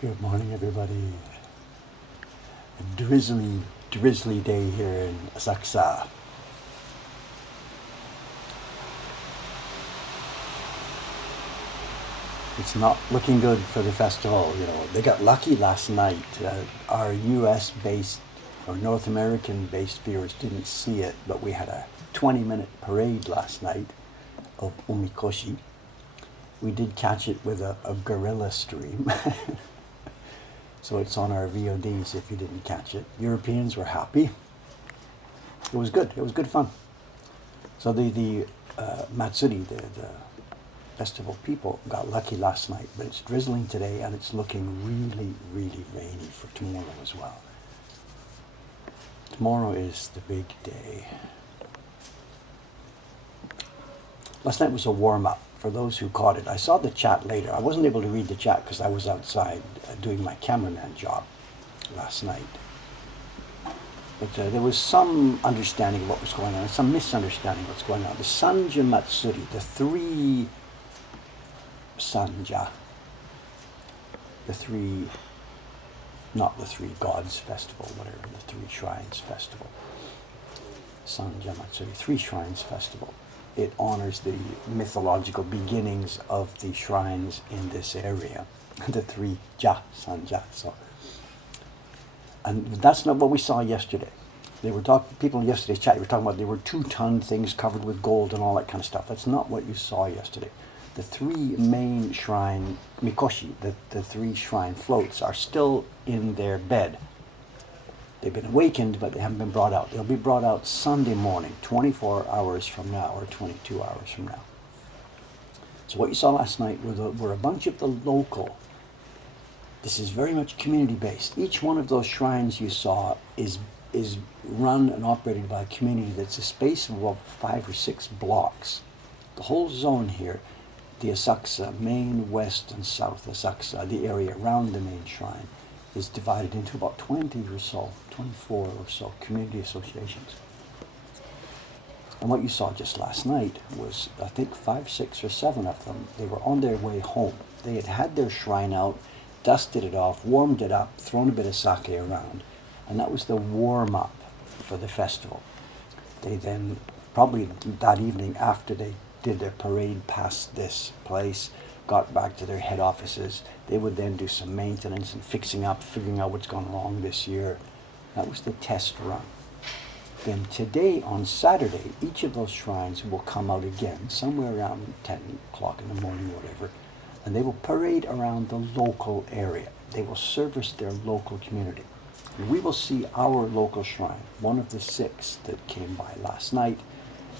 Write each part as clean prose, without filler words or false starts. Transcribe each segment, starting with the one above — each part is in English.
Good morning, everybody. A drizzly day here in Asakusa. It's not looking good for the festival. You know, they got lucky last night. Our U.S.-based or North American-based viewers didn't see it, but we had a 20-minute parade last night of omikoshi. We did catch it with a guerrilla stream. So it's on our VODs if you didn't catch it. Europeans were happy. It was good. It was good fun. So the Matsuri, the festival people, got lucky last night, but it's drizzling today and it's looking really, really rainy for tomorrow as well. Tomorrow is the big day. Last night was a warm-up for those who caught it. I saw the chat later. I wasn't able to read the chat because I was outside doing my cameraman job last night. But there was some understanding of what was going on, and some misunderstanding of what's going on. The Sanja Matsuri, the three Sanja, not the three gods festival, whatever, the three shrines festival. Sanja Matsuri, three shrines festival. It honors the mythological beginnings of the shrines in this area, the three Sanja. So, and that's not what we saw yesterday. They were people in yesterday's chat were talking about there were 2-ton things covered with gold and all that kind of stuff. That's not what you saw yesterday. The three main shrine mikoshi, the three shrine floats, are still in their bed. They've been awakened, but they haven't been brought out. They'll be brought out Sunday morning, 24 hours from now, or 22 hours from now. So what you saw last night were a bunch of the local. This is very much community-based. Each one of those shrines you saw is run and operated by a community that's a space of about 5 or 6 blocks. The whole zone here, the Asakusa, main, west, and south Asakusa, the area around the main shrine, is divided into about 20 or so, 24 or so community associations. And what you saw just last night was, I think, 5, 6, or 7 of them. They were on their way home. They had had their shrine out, dusted it off, warmed it up, thrown a bit of sake around, and that was the warm-up for the festival. They then, probably that evening after they did their parade past this place, got back to their head offices. They would then do some maintenance and fixing up, figuring out what's gone wrong this year. That was the test run. Then today, on Saturday, each of those shrines will come out again, somewhere around 10 o'clock in the morning, whatever, and they will parade around the local area. They will service their local community. And we will see our local shrine, one of the 6 that came by last night.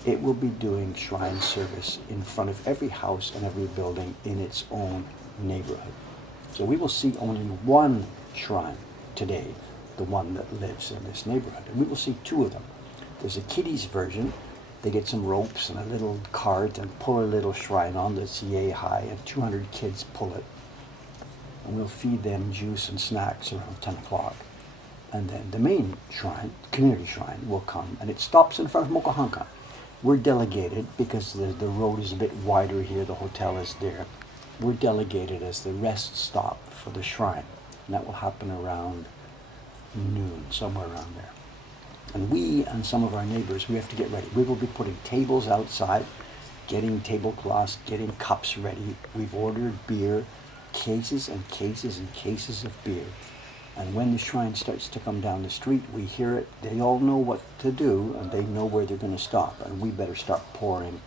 It will be doing shrine service in front of every house and every building in its own neighborhood. So we will see only one shrine today, the one that lives in this neighborhood. And we will see 2 of them. There's a kiddies version. They get some ropes and a little cart and pull a little shrine on that's yay high, and 200 kids pull it. And we'll feed them juice and snacks around 10 o'clock. And then the main shrine, community shrine, will come, and it stops in front of Mokuhankan. We're delegated, because the road is a bit wider here, the hotel is there. We're delegated as the rest stop for the shrine. And that will happen around noon, somewhere around there. And we and some of our neighbors, we have to get ready. We will be putting tables outside, getting tablecloths, getting cups ready. We've ordered beer, cases and cases and cases of beer. And when the shrine starts to come down the street, we hear it. They all know what to do, and they know where they're going to stop. And we better start pouring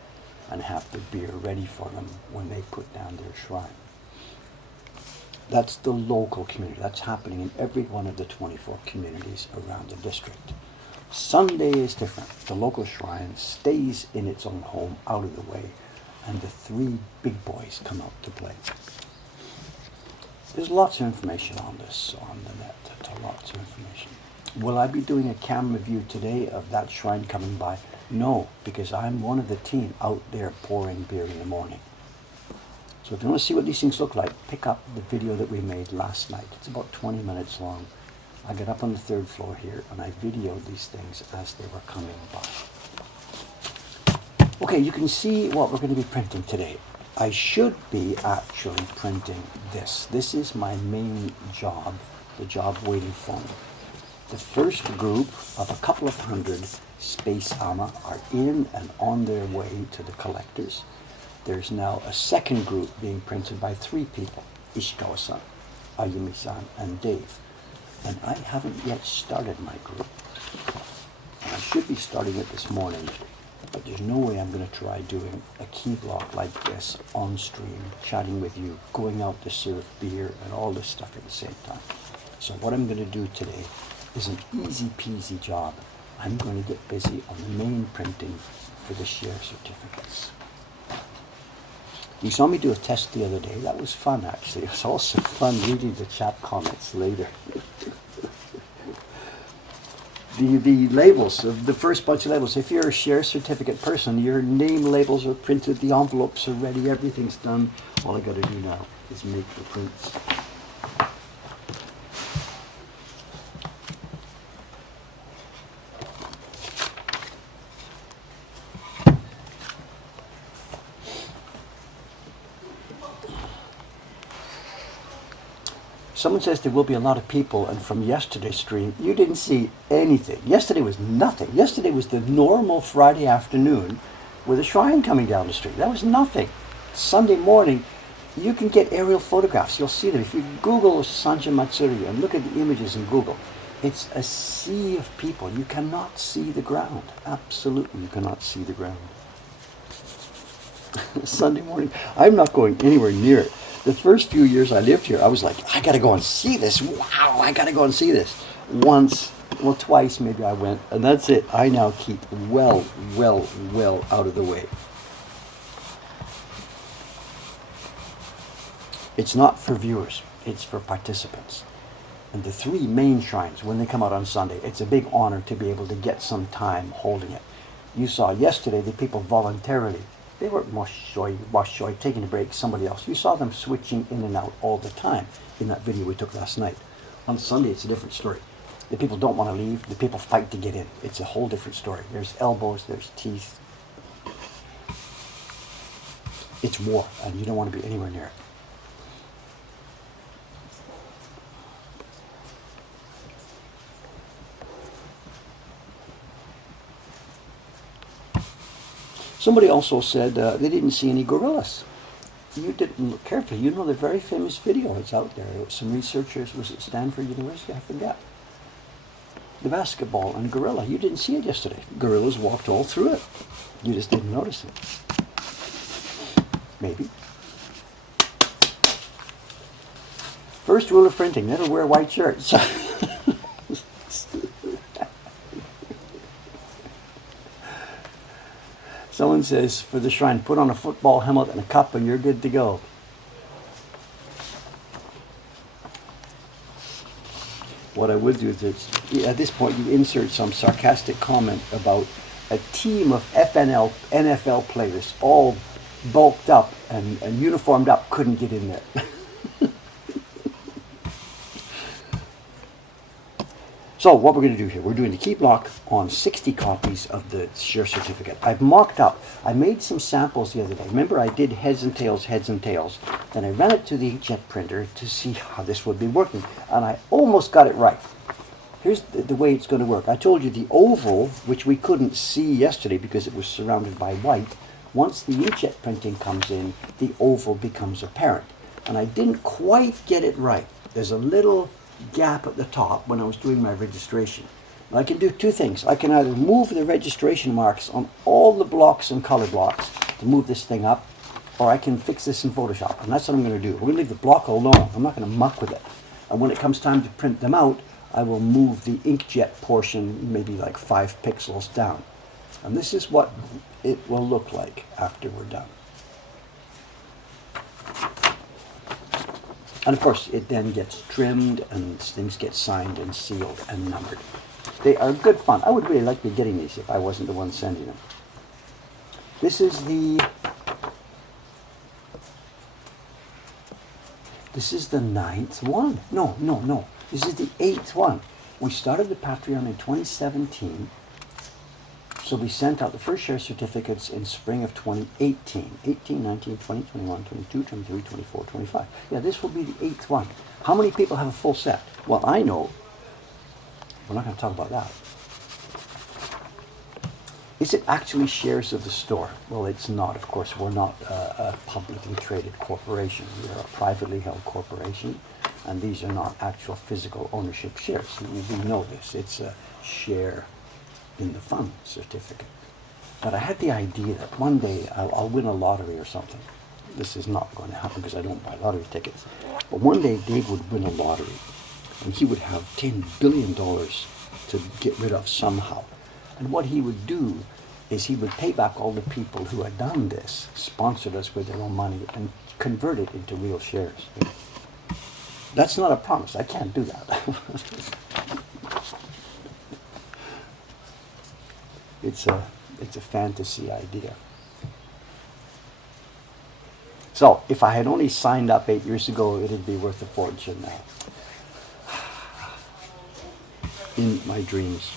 and have the beer ready for them when they put down their shrine. That's the local community. That's happening in every one of the 24 communities around the district. Sunday is different. The local shrine stays in its own home, out of the way, and the 3 big boys come out to play. There's lots of information on this on the net. Lots of information. Will I be doing a camera view today of that shrine coming by? No, because I'm one of the team out there pouring beer in the morning. So if you want to see what these things look like, pick up the video that we made last night. It's about 20 minutes long. I got up on the 3rd floor here and I videoed these things as they were coming by. Okay, you can see what we're going to be printing today. I should be actually printing this. This is my main job, the job waiting for me. The first group of a couple of hundred space armor are in and on their way to the collectors. There's now a second group being printed by 3 people, Ishikawa-san, Ayumi-san, and Dave. And I haven't yet started my group. I should be starting it this morning, but there's no way I'm going to try doing a key block like this on stream, chatting with you, going out to serve beer and all this stuff at the same time. So what I'm going to do today is an easy peasy job. I'm going to get busy on the main printing for the share certificates. You saw me do a test the other day. That was fun, actually. It was also fun reading the chat comments later. The labels, the first bunch of labels, if you're a share certificate person, your name labels are printed, the envelopes are ready, everything's done. All I got to do now is make the prints. Someone says there will be a lot of people, and from yesterday's stream, you didn't see anything. Yesterday was nothing. Yesterday was the normal Friday afternoon with a shrine coming down the street. That was nothing. Sunday morning, you can get aerial photographs. You'll see them. If you Google Sanja Matsuri and look at the images in Google, it's a sea of people. You cannot see the ground. Absolutely, you cannot see the ground. Sunday morning, I'm not going anywhere near it. The first few years I lived here, I was like, I got to go and see this. Wow, I got to go and see this. Once, well, twice maybe I went, and that's it. I now keep well out of the way. It's not for viewers, it's for participants. And the 3 main shrines, when they come out on Sunday, it's a big honor to be able to get some time holding it. You saw yesterday the people voluntarily, they were washoy, taking a break, somebody else. You saw them switching in and out all the time in that video we took last night. On Sunday, it's a different story. The people don't want to leave. The people fight to get in. It's a whole different story. There's elbows, there's teeth. It's war, and you don't want to be anywhere near it. Somebody also said they didn't see any gorillas. You didn't look carefully. You know the very famous video that's out there. Some researchers, was it Stanford University? I forget. The basketball and gorilla. You didn't see it yesterday. Gorillas walked all through it. You just didn't notice it. Maybe. First rule of printing, never wear white shirts. Someone says, for the shrine, put on a football helmet and a cup and you're good to go. What I would do is, at this point, you insert some sarcastic comment about a team of NFL players, all bulked up and uniformed up, couldn't get in there. So what we're going to do here, we're doing the key block on 60 copies of the share certificate. I've mocked up. I made some samples the other day. Remember, I did heads and tails. Then I ran it to the inkjet printer to see how this would be working, and I almost got it right. Here's the way it's going to work. I told you the oval, which we couldn't see yesterday because it was surrounded by white, once the inkjet printing comes in, the oval becomes apparent. And I didn't quite get it right. There's a little gap at the top when I was doing my registration. And I can do 2 things. I can either move the registration marks on all the blocks and color blocks to move this thing up, or I can fix this in Photoshop. And that's what I'm going to do. We're going to leave the block alone. I'm not going to muck with it. And when it comes time to print them out, I will move the inkjet portion maybe like 5 pixels down. And this is what it will look like after we're done. And of course, it then gets trimmed and things get signed and sealed and numbered. They are good fun. I would really like to be getting these if I wasn't the one sending them. This is the 9th one. No. This is the 8th one. We started the Patreon in 2017. So we sent out the first share certificates in spring of 2018. 18, 19, 20, 21, 22, 23, 24, 25. Yeah, this will be the 8th one. How many people have a full set? Well, I know. We're not going to talk about that. Is it actually shares of the store? Well, it's not, of course. We're not a publicly traded corporation. We're a privately held corporation, and these are not actual physical ownership shares. We know this. It's a share in the fund certificate. But I had the idea that one day I'll win a lottery or something. This is not going to happen because I don't buy lottery tickets. But one day Dave would win a lottery, and he would have $10 billion to get rid of somehow. And what he would do is he would pay back all the people who had done this, sponsored us with their own money, and convert it into real shares. That's not a promise. I can't do that. It's a fantasy idea. So, if I had only signed up 8 years ago, it would be worth a fortune now. In my dreams.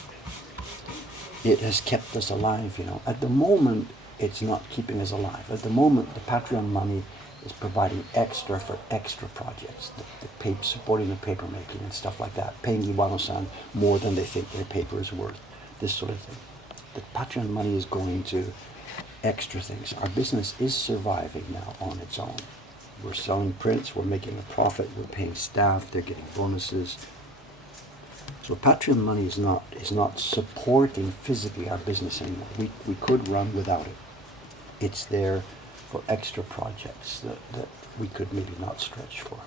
It has kept us alive, you know. At the moment, it's not keeping us alive. At the moment, the Patreon money is providing extra for extra projects, supporting the paper making and stuff like that, paying Iwano-san more than they think their paper is worth, this sort of thing. The Patreon money is going to extra things. Our business is surviving now on its own. We're selling prints, we're making a profit, we're paying staff, they're getting bonuses. So Patreon money is not supporting physically our business anymore. We could run without it. It's there for extra projects that we could maybe not stretch for.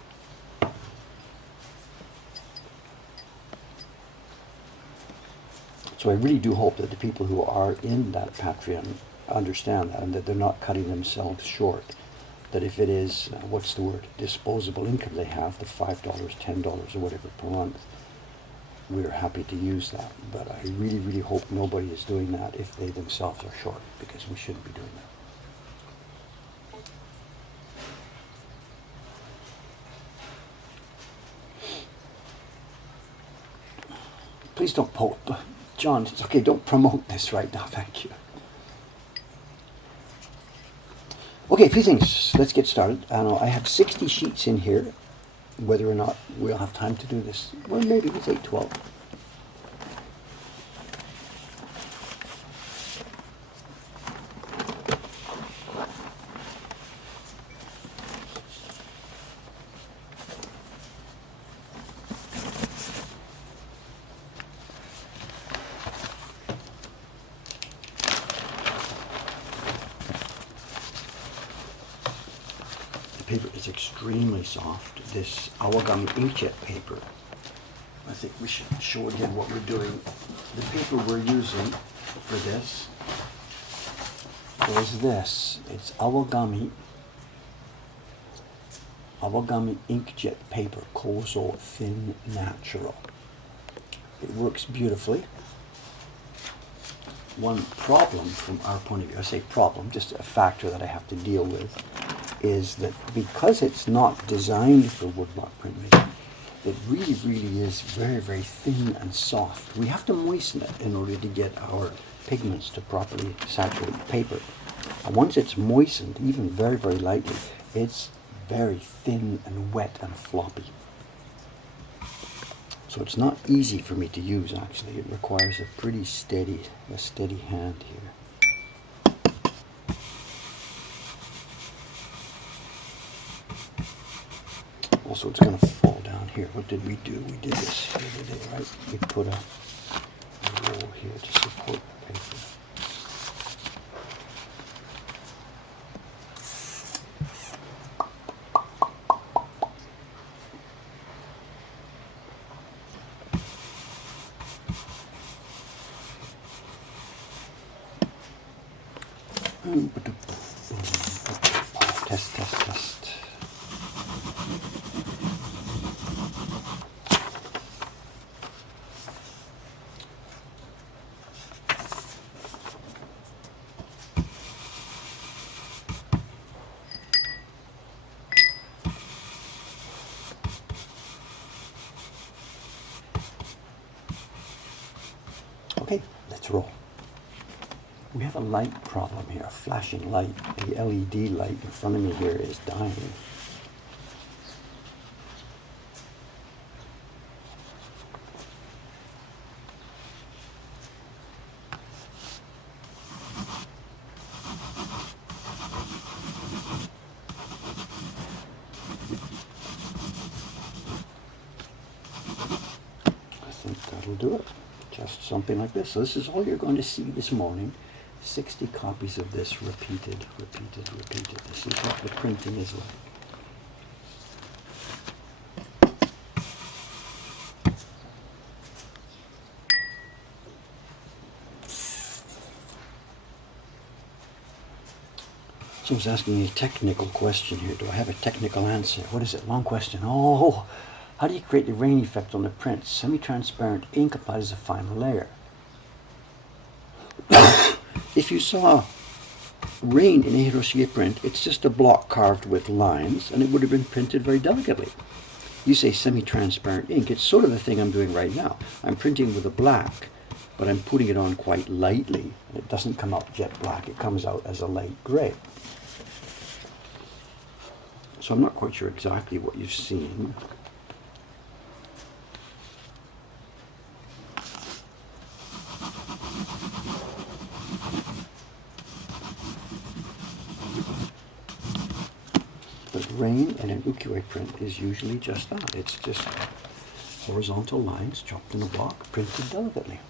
So I really do hope that the people who are in that Patreon understand that, and that they're not cutting themselves short. That if it is, disposable income they have, the $5, $10 or whatever per month, we're happy to use that. But I really, really hope nobody is doing that if they themselves are short, because we shouldn't be doing that. Please don't John, it's okay, don't promote this right now, thank you. Okay, a few things. Let's get started. I have 60 sheets in here. Whether or not we'll have time to do this, well, maybe it's 8:12. Paper is extremely soft. This Awagami inkjet paper. I think we should show again what we're doing. The paper we're using for this is this. It's Awagami inkjet paper, Kozo Thin Natural. It works beautifully. One problem from our point of view, I say problem, just a factor that I have to deal with, is that because it's not designed for woodblock printmaking, it really, really is very, very thin and soft. We have to moisten it in order to get our pigments to properly saturate the paper. And once it's moistened, even very, very lightly, it's very thin and wet and floppy. So it's not easy for me to use, actually. It requires a pretty steady hand here. Also, it's going to fall down here. What did we do? We did this the other day, right? We put a roll here to support the paper. Test. Okay, let's roll. We have a light problem here, a flashing light. The LED light in front of me here is dying. I think that'll do it. Just something like this. So this is all you're going to see this morning. 60 copies of this repeated, repeated, repeated. This is what the printing is like. Someone's asking me a technical question here. Do I have a technical answer? What is it? Long question. Oh, how do you create the rain effect on the print? Semi-transparent ink applied as a final layer. If you saw rain in a Hiroshige print, it's just a block carved with lines, and it would have been printed very delicately. You say semi-transparent ink, it's sort of the thing I'm doing right now. I'm printing with a black, but I'm putting it on quite lightly. It doesn't come out jet black, it comes out as a light gray. So I'm not quite sure exactly what you've seen. But rain in an ukiyo-e print is usually just that. It's just horizontal lines chopped in a block, printed delicately.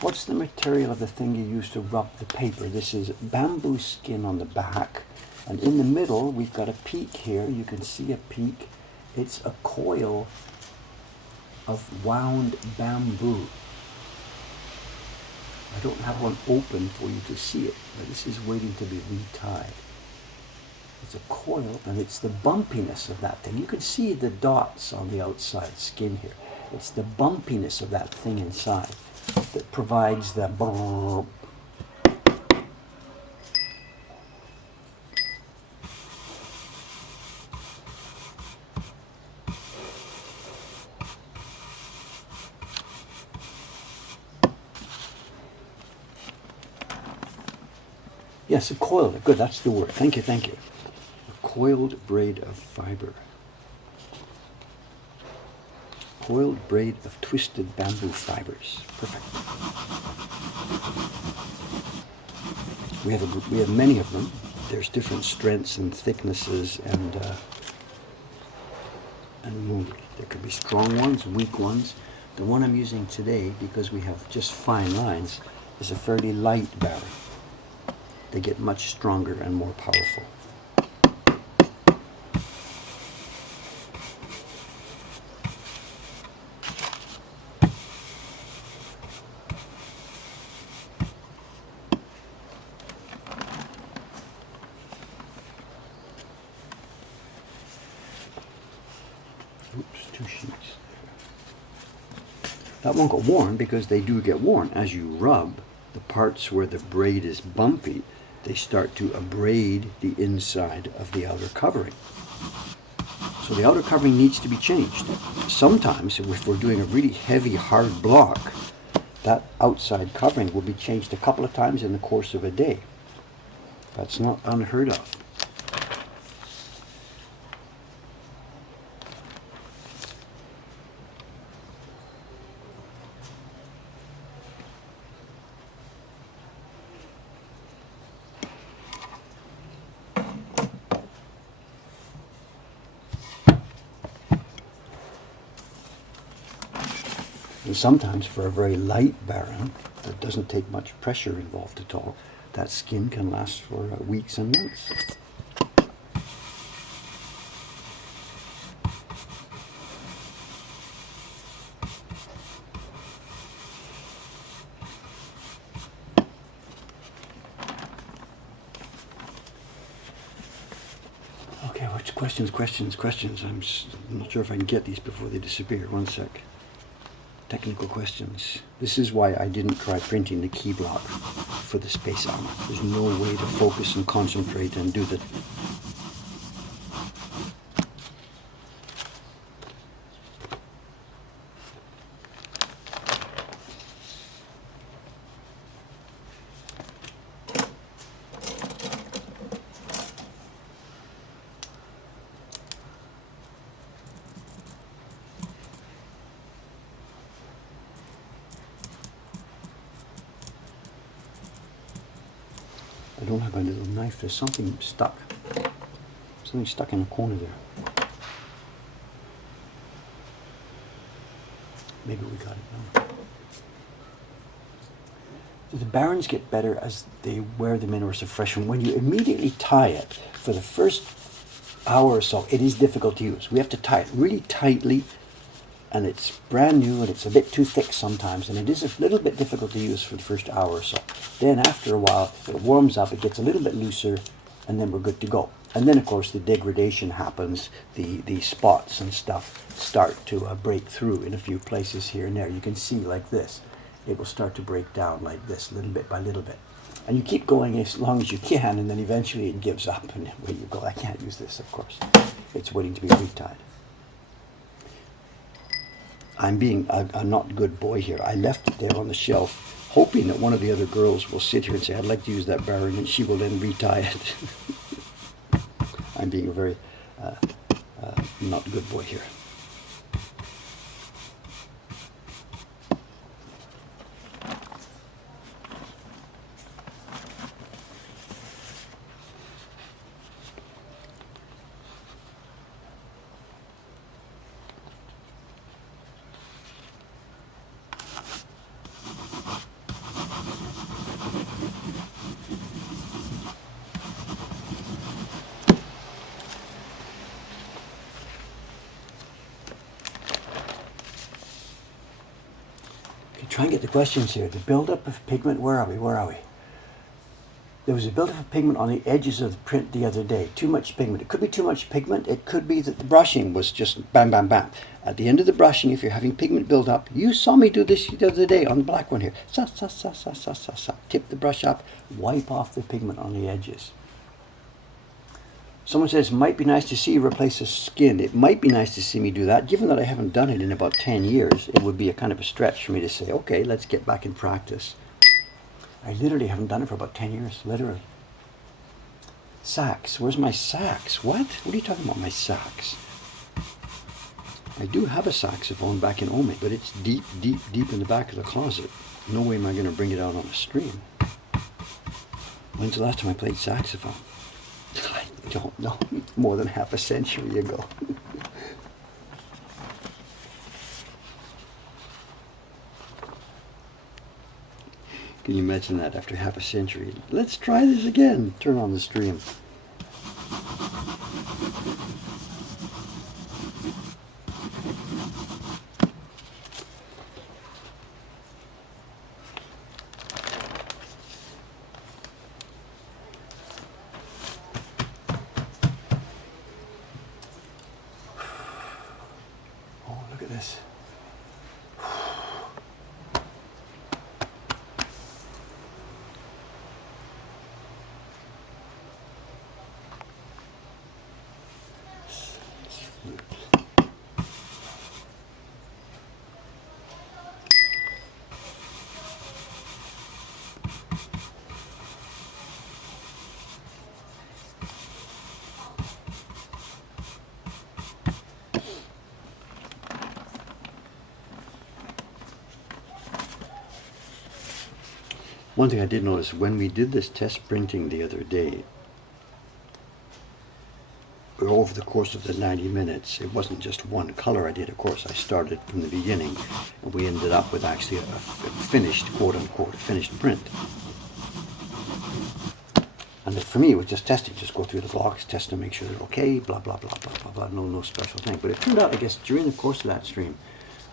What's the material of the thing you use to rub the paper? This is bamboo skin on the back, and in the middle we've got a peak here. You can see a peak. It's a coil of wound bamboo. I don't have one open for you to see it, but this is waiting to be retied. It's a coil, and it's the bumpiness of that thing. You can see the dots on the outside skin here. It's the bumpiness of that thing inside that provides the brrrr. Yes, a coiled. Good, that's the word. Thank you, thank you. A coiled braid of fiber. Coiled braid of twisted bamboo fibers. Perfect. We have many of them. There's different strengths and thicknesses and mood. There could be strong ones, weak ones. The one I'm using today, because we have just fine lines, is a fairly light barrel. They get much stronger and more powerful. Oops, 2 sheets. That won't get worn because they do get worn. As you rub, the parts where the braid is bumpy, they start to abrade the inside of the outer covering. So the outer covering needs to be changed. Sometimes, if we're doing a really heavy, hard block, that outside covering will be changed a couple of times in the course of a day. That's not unheard of. And sometimes for a very light baron that doesn't take much pressure involved at all, that skin can last for weeks and months. Okay, which questions? I'm not sure if I can get these before they disappear. One sec. Technical questions. This is why I didn't try printing the key block for the space armor. There's no way to focus and concentrate and do the... don't have a little knife. There's something stuck. Something stuck in the corner there. Maybe we got it now. So the barons get better as they wear them in or so fresh. And when you immediately tie it, for the first hour or so, it is difficult to use. We have to tie it really tightly, and it's brand new, and it's a bit too thick sometimes, and it is a little bit difficult to use for the first hour or so. Then after a while, it warms up, it gets a little bit looser, and then we're good to go. And then, of course, the degradation happens. The spots and stuff start to break through in a few places here and there. You can see like this. It will start to break down like this, little bit by little bit. And you keep going as long as you can, and then eventually it gives up, and away you go. I can't use this, of course. It's waiting to be retied. I'm being a not good boy here. I left it there on the shelf, hoping that one of the other girls will sit here and say, I'd like to use that barren, and she will then retie it. I'm being a very not good boy here. Try and get the questions here. The buildup of pigment, where are we? There was a buildup of pigment on the edges of the print the other day. Too much pigment. It could be too much pigment. It could be that the brushing was just bam, bam, bam. At the end of the brushing, if you're having pigment build up, you saw me do this the other day on the black one here. Sa, sa, sa, sa, sa, sa, sa. Tip the brush up, wipe off the pigment on the edges. Someone says, it might be nice to see you replace the skin. It might be nice to see me do that. Given that I haven't done it in about 10 years, it would be a kind of a stretch for me to say, okay, let's get back in practice. I literally haven't done it for about 10 years, literally. Sax, where's my sax? What are you talking about, my sax? I do have a saxophone back in Ome, but it's deep, deep, deep in the back of the closet. No way am I going to bring it out on a stream. When's the last time I played saxophone? I don't know. More than half a century ago. Can you imagine that after half a century? Let's try this again. Turn on the stream. One thing I did notice, when we did this test printing the other day, over the course of the 90 minutes, it wasn't just one color I did, of course. I started from the beginning, and we ended up with actually a finished, quote-unquote, finished print. And for me, it was just testing, just go through the blocks, test to make sure they're okay, blah, blah, blah, blah, blah, blah, no special thing. But it turned out, I guess, during the course of that stream,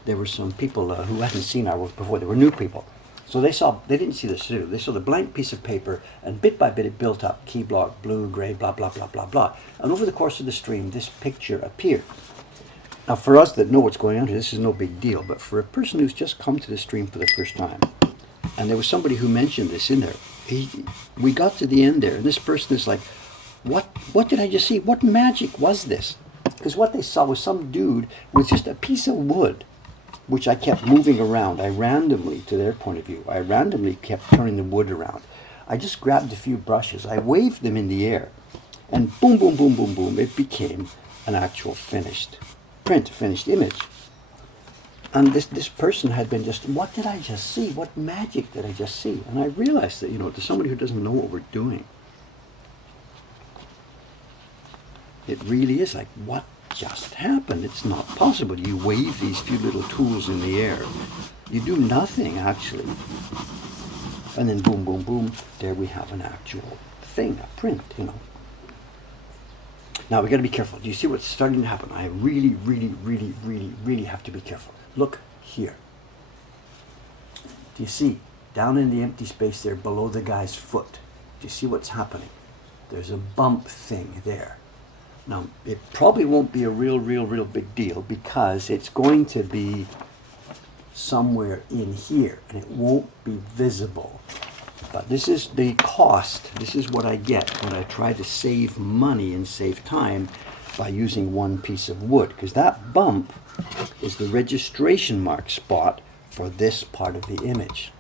there were some people who hadn't seen our work before. They were new people. So they didn't see the studio. They saw the blank piece of paper, and bit by bit it built up. Key block, blue, gray, blah, blah, blah, blah, blah. And over the course of the stream, this picture appeared. Now, for us that know what's going on here, this is no big deal. But for a person who's just come to the stream for the first time, and there was somebody who mentioned this in there, we got to the end there, and this person is like, what did I just see? What magic was this? Because what they saw was some dude with just a piece of wood, which I kept moving around. I randomly, to their point of view, I randomly kept turning the wood around. I just grabbed a few brushes, I waved them in the air, and boom, boom, boom, boom, boom, it became an actual finished print, finished image. And this person had been just, what did I just see? What magic did I just see? And I realized that, to somebody who doesn't know what we're doing, It really is like, what just happened? It's not possible. You wave these few little tools in the air. You do nothing, actually. And then boom, boom, boom, there we have an actual thing, a print, you know. Now we got to be careful. Do you see what's starting to happen? I really, really, really, really, really have to be careful. Look here. Do you see down in the empty space there below the guy's foot? Do you see what's happening? There's a bump thing there. Now it probably won't be a real big deal because it's going to be somewhere in here and it won't be visible. But this is the cost. This is what I get when I try to save money and save time by using one piece of wood, because that bump is the registration mark spot for this part of the image.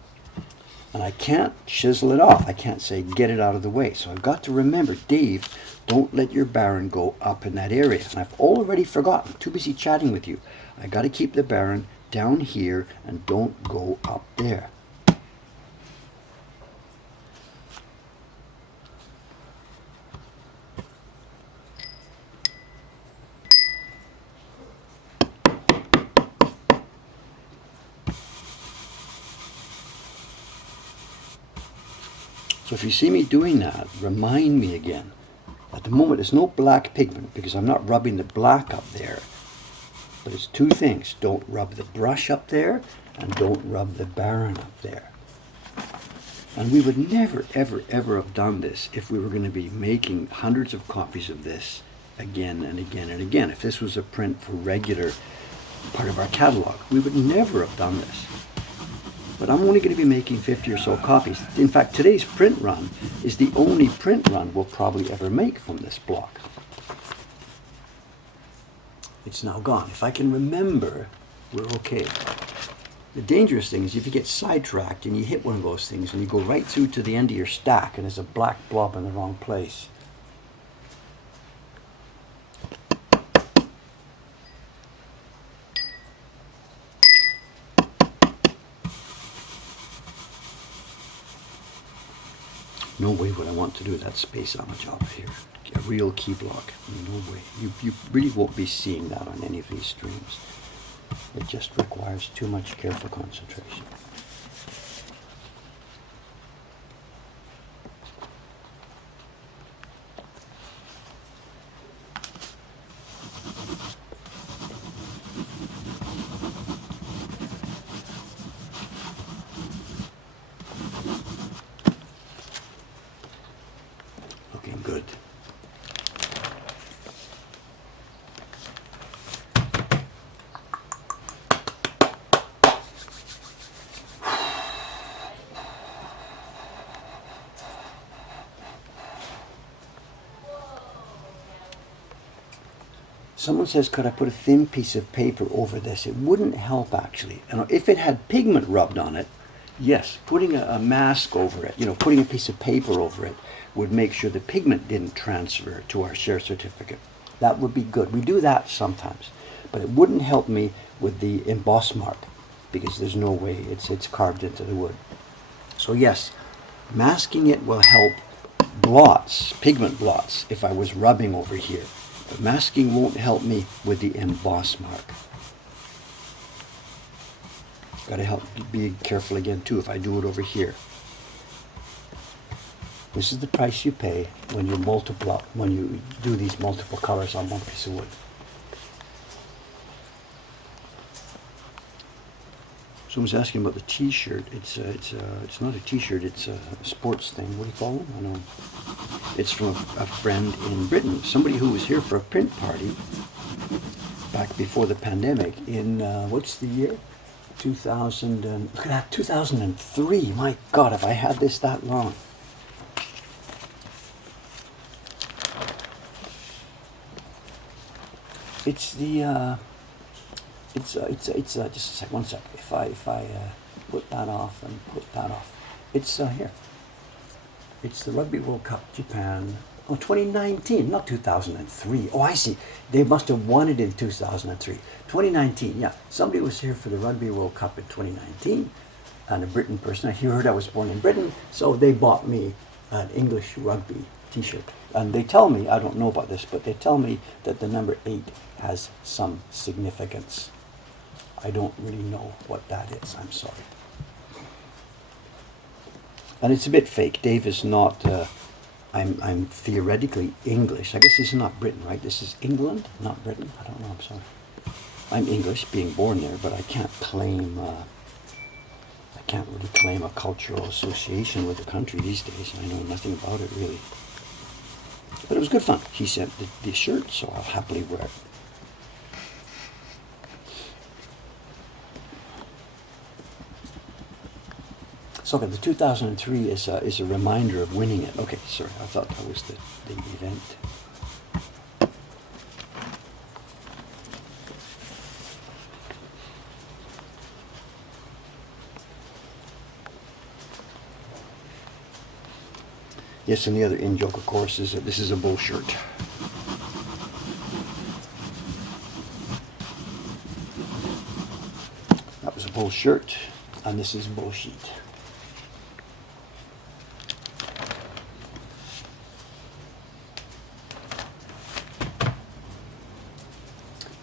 And I can't chisel it off. I can't say get it out of the way. So I've got to remember, Dave, don't let your Baron go up in that area. And I've already forgotten, too busy chatting with you. I got to keep the Baron down here and don't go up there. So if you see me doing that, remind me again. At the moment, there's no black pigment because I'm not rubbing the black up there. But it's two things. Don't rub the brush up there and don't rub the Baron up there. And we would never, ever, ever have done this if we were going to be making hundreds of copies of this again and again and again. If this was a print for regular part of our catalog, we would never have done this. But I'm only going to be making 50 or so copies. In fact, today's print run is the only print run we'll probably ever make from this block. It's now gone. If I can remember, we're okay. The dangerous thing is if you get sidetracked and you hit one of those things and you go right through to the end of your stack and there's a black blob in the wrong place. No way would I want to do that space on a job here. A real key block. No way. You really won't be seeing that on any of these streams. It just requires too much careful concentration. Looking good. Someone says, could I put a thin piece of paper over this? It wouldn't help, actually. And if it had pigment rubbed on it, yes, putting a mask over it, putting a piece of paper over it would make sure the pigment didn't transfer to our share certificate. That would be good. We do that sometimes. But it wouldn't help me with the emboss mark because there's no way it's carved into the wood. So yes, masking it will help blots, pigment blots, if I was rubbing over here. But masking won't help me with the emboss mark. Got to be careful again too if I do it over here. This is the price you pay when you do these multiple colors on one piece of wood. Someone's asking about the T-shirt. It's not a T-shirt. It's a sports thing. What do you call them? I know. It's from a friend in Britain. Somebody who was here for a print party back before the pandemic in what's the year? 2000. Look at that, 2003. My God, have I had this that long? It's the. It's just a sec. One sec. If I put that off and put that off, it's here. It's the Rugby World Cup Japan. Oh, 2019, not 2003. Oh, I see. They must have won it in 2003. 2019. Yeah, somebody was here for the Rugby World Cup in 2019, and a Britain person. He heard I was born in Britain, so they bought me an English rugby t-shirt. And they tell me, I don't know about this, but they tell me that the number 8 has some significance. I don't really know what that is, I'm sorry. And it's a bit fake. Dave is not, I'm theoretically English. I guess this is not Britain, right? This is England, not Britain. I don't know, I'm sorry. I'm English, being born there, but I can't claim, I can't really claim a cultural association with the country these days. I know nothing about it, really. But it was good fun. He sent the shirt, so I'll happily wear it. So okay, the 2003 is a reminder of winning it. Okay, sorry, I thought that was the event. Yes, and the other in-joke, of course, is that this is a bull shirt. That was a bull shirt, and this is bullshit.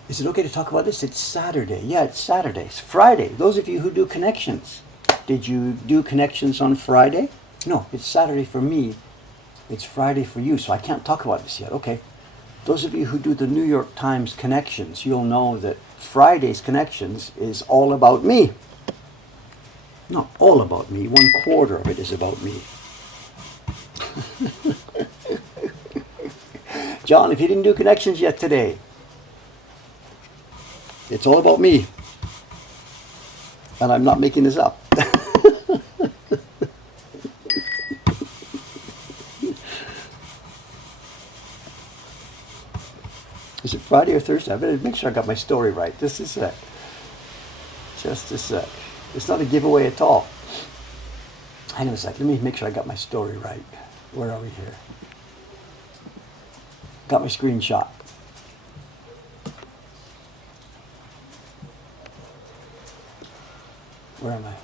Is it okay to talk about this? It's Saturday. Yeah, it's Saturday. It's Friday. Those of you who do connections, did you do connections on Friday? No, it's Saturday for me. It's Friday for you, so I can't talk about this yet. Okay. Those of you who do the New York Times connections, you'll know that Friday's connections is all about me. Not all about me. 1/4 of it is about me. John, if you didn't do connections yet today, it's all about me. And I'm not making this up. Is it Friday or Thursday? I better make sure I got my story right. Just a sec. Just a sec. It's not a giveaway at all. Hang on a sec. Let me make sure I got my story right. Where are we here? Got my screenshot. Where am I?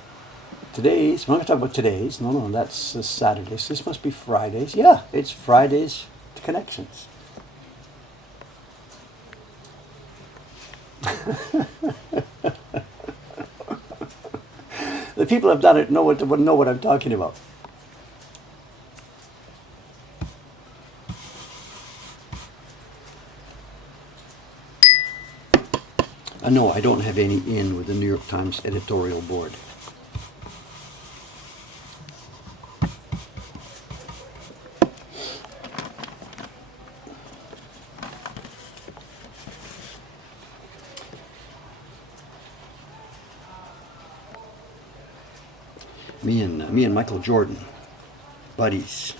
Today's. I'm not going to talk about today's. No, that's Saturdays. This must be Fridays. Yeah, it's Fridays connections. The people who have done it know what I'm talking about. No, I don't have any in with the New York Times editorial board. Me and Michael Jordan, buddies.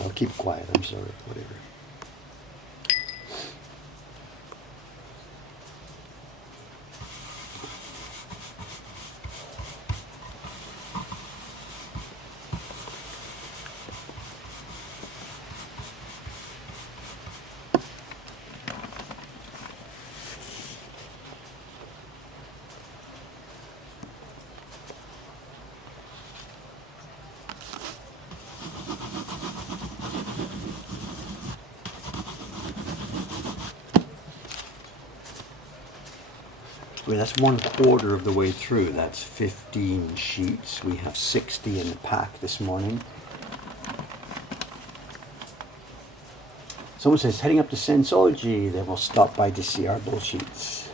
I'll keep quiet, I'm sorry, whatever. Well, that's 1/4 of the way through. That's 15 sheets. We have 60 in the pack this morning. Someone says, heading up to Sensology, then we'll stop by to see our bullsheets.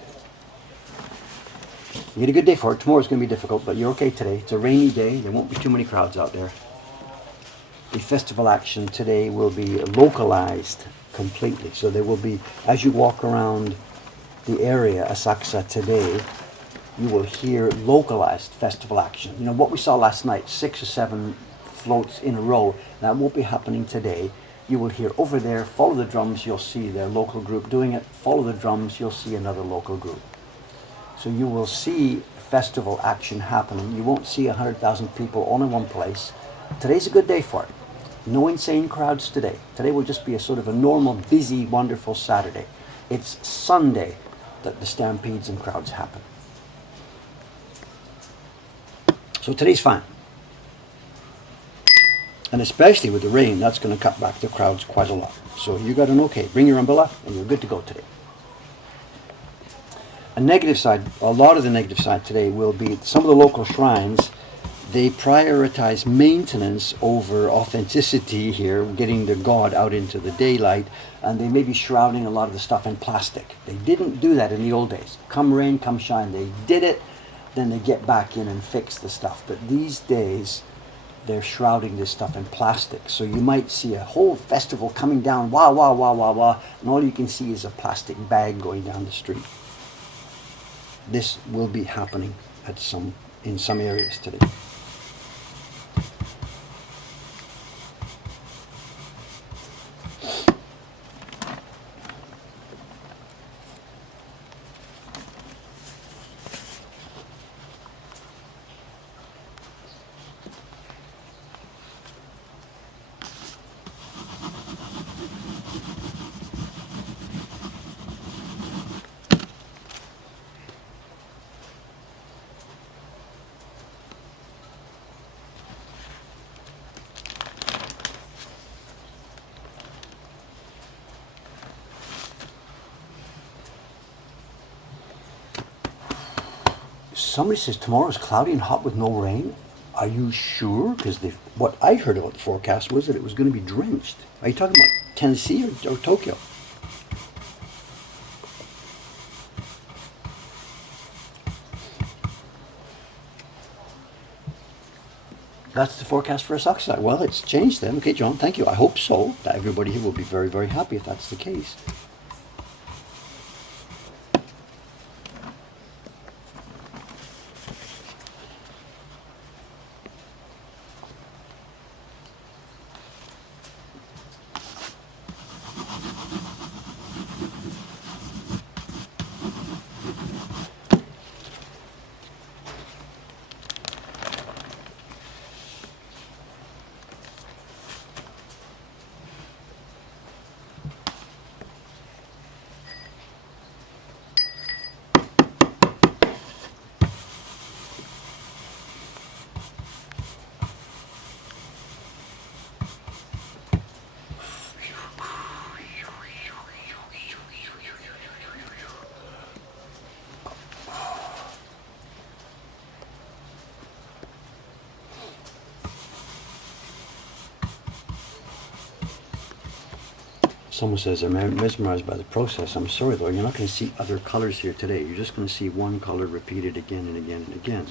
You get a good day for it. Tomorrow's going to be difficult, but you're okay today. It's a rainy day. There won't be too many crowds out there. The festival action today will be localized completely. So there will be, as you walk around the area, Asakusa today, you will hear localized festival action. You know, what we saw last night, 6 or 7 floats in a row, that won't be happening today. you will hear over there, follow the drums, you'll see their local group doing it. Follow the drums, you'll see another local group. So you will see festival action happening. You won't see 100,000 people all in one place. Today's a good day for it. No insane crowds today. Today will just be a sort of a normal, busy, wonderful Saturday. It's Sunday that the stampedes and crowds happen. So today's fine. And especially with the rain, that's going to cut back the crowds quite a lot. So you got an okay. Bring your umbrella and you're good to go today. A negative side, a lot of the negative side today will be some of the local shrines, they prioritize maintenance over authenticity here, getting the god out into the daylight, and they may be shrouding a lot of the stuff in plastic. They didn't do that in the old days. Come rain, come shine. They did it, then they get back in and fix the stuff. But these days, they're shrouding this stuff in plastic. So you might see a whole festival coming down, wah, wah, wah, wah, wah, and all you can see is a plastic bag going down the street. This will be happening in some areas today. Somebody says tomorrow's cloudy and hot with no rain. Are you sure? Because what I heard about the forecast was that it was going to be drenched. Are you talking about Tennessee or Tokyo? That's the forecast for Asakusa. Well, it's changed then. Okay, John, thank you. I hope so. Everybody here will be very, very happy if that's the case. Someone says, I'm mesmerized by the process. I'm sorry though, you're not going to see other colors here today. You're just going to see one color repeated again and again and again.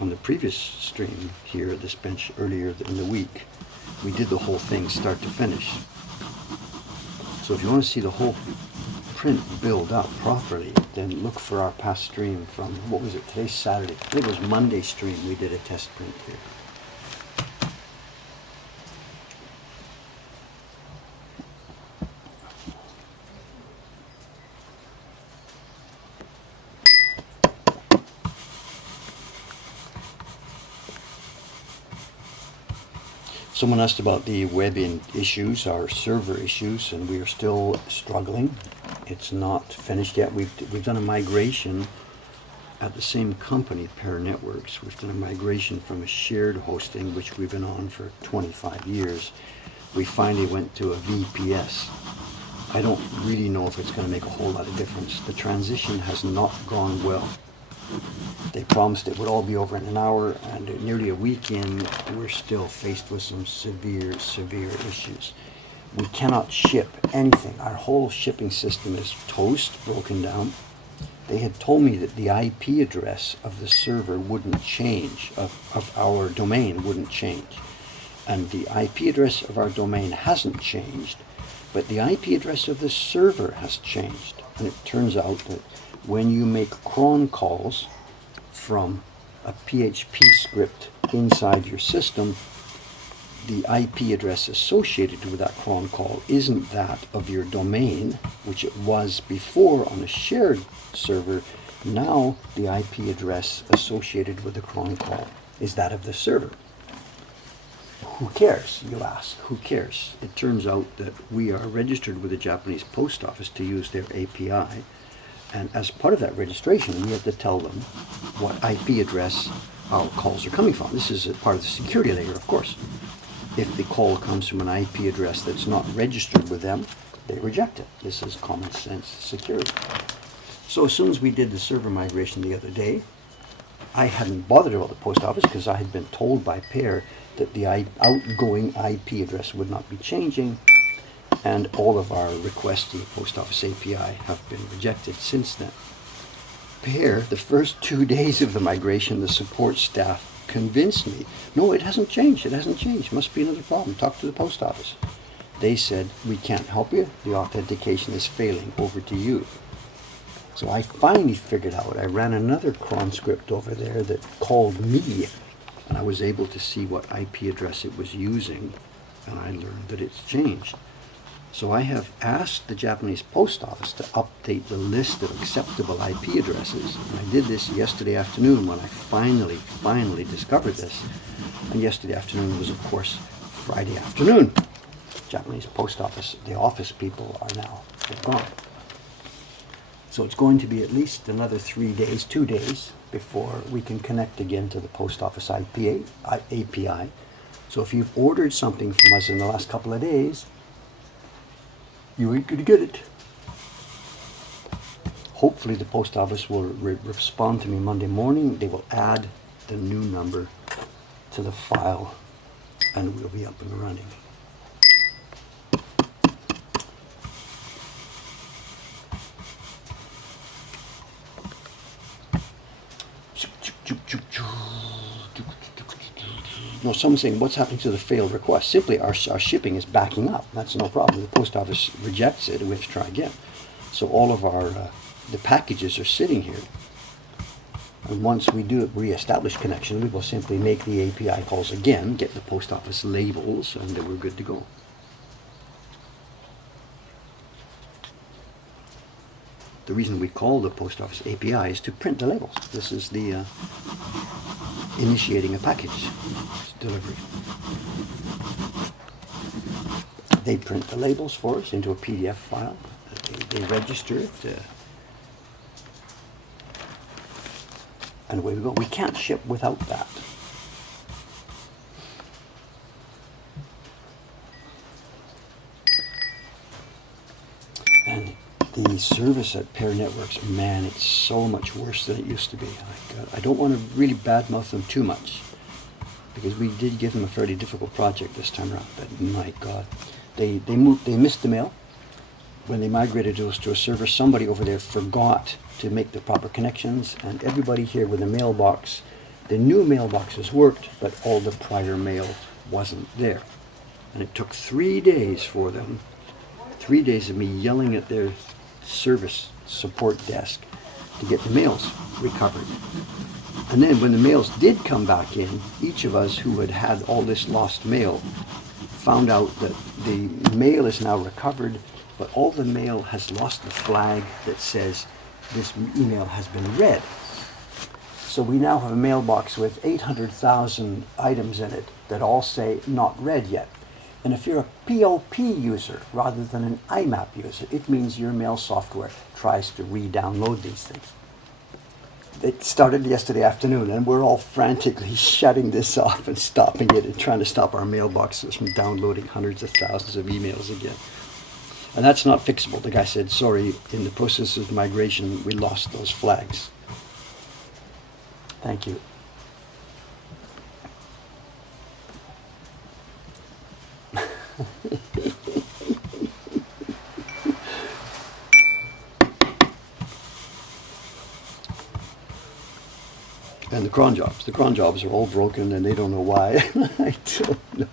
On the previous stream here at this bench earlier in the week, we did the whole thing start to finish. So if you want to see the whole print build up properly, then look for our past stream from, what was it, today's Saturday. I think it was Monday stream we did a test print here. Someone asked about the web issues, our server issues, and we are still struggling. It's not finished yet. We've done a migration at the same company, Pair Networks. We've done a migration from a shared hosting, which we've been on for 25 years. We finally went to a VPS. I don't really know if it's going to make a whole lot of difference. The transition has not gone well. They promised it would all be over in an hour, and nearly a week in, we're still faced with some severe, severe issues. We cannot ship anything. Our whole shipping system is toast, broken down. They had told me that the IP address of the server wouldn't change, of our domain wouldn't change. And the IP address of our domain hasn't changed, but the IP address of the server has changed. And it turns out that when you make cron calls from a PHP script inside your system, the IP address associated with that cron call isn't that of your domain, which it was before on a shared server. Now the IP address associated with the cron call is that of the server. Who cares, you ask? Who cares? It turns out that we are registered with the Japanese Post Office to use their API, and as part of that registration, we have to tell them what IP address our calls are coming from. This is a part of the security layer, of course. If the call comes from an IP address that's not registered with them, they reject it. This is common sense security. So as soon as we did the server migration the other day, I hadn't bothered about the post office because I had been told by Pear that the outgoing IP address would not be changing, and all of our requests to the post office API have been rejected since then. Pear, the first 2 days of the migration, the support staff convinced me, no, it hasn't changed, must be another problem, talk to the post office. They said, we can't help you, the authentication is failing, over to you. So I finally figured out, I ran another cron script over there that called me, and I was able to see what IP address it was using, and I learned that it's changed. So I have asked the Japanese Post Office to update the list of acceptable IP addresses, and I did this yesterday afternoon when I finally discovered this. And yesterday afternoon was, of course, Friday afternoon. Japanese Post Office, the office people are now gone. So it's going to be at least another 2 days, before we can connect again to the Post Office API. So if you've ordered something from us in the last couple of days, you ain't going to get it. Hopefully the Post Office will respond to me Monday morning. They will add the new number to the file, and we'll be up and running. No, someone's saying, what's happening to the failed request? Simply, our shipping is backing up. That's no problem. The post office rejects it, and we have to try again. So all of our the packages are sitting here. And once we do reestablish connection, we will simply make the API calls again, get the post office labels, and then we're good to go. The reason we call the post office API is to print the labels. This is the initiating a package delivery. They print the labels for us into a PDF file. They register it. And away we go. We can't ship without that. And the service at Pear Networks, man, it's so much worse than it used to be. I don't want to really badmouth them too much, because we did give them a fairly difficult project this time around, but my God. They missed the mail. When they migrated us to a server, somebody over there forgot to make the proper connections, and everybody here with a mailbox, the new mailboxes worked, but all the prior mail wasn't there. And it took 3 days for them, 3 days of me yelling at their service support desk to get the mails recovered. And then when the mails did come back in, each of us who had had all this lost mail found out that the mail is now recovered, but all the mail has lost the flag that says this email has been read. So we now have a mailbox with 800,000 items in it that all say not read yet. And if you're a POP user rather than an IMAP user, it means your mail software tries to re-download these things. It started yesterday afternoon, and we're all frantically shutting this off and stopping it and trying to stop our mailboxes from downloading hundreds of thousands of emails again. And that's not fixable. The guy said, sorry, in the process of migration, we lost those flags. Thank you. And the cron jobs are all broken, and they don't know why. I don't know.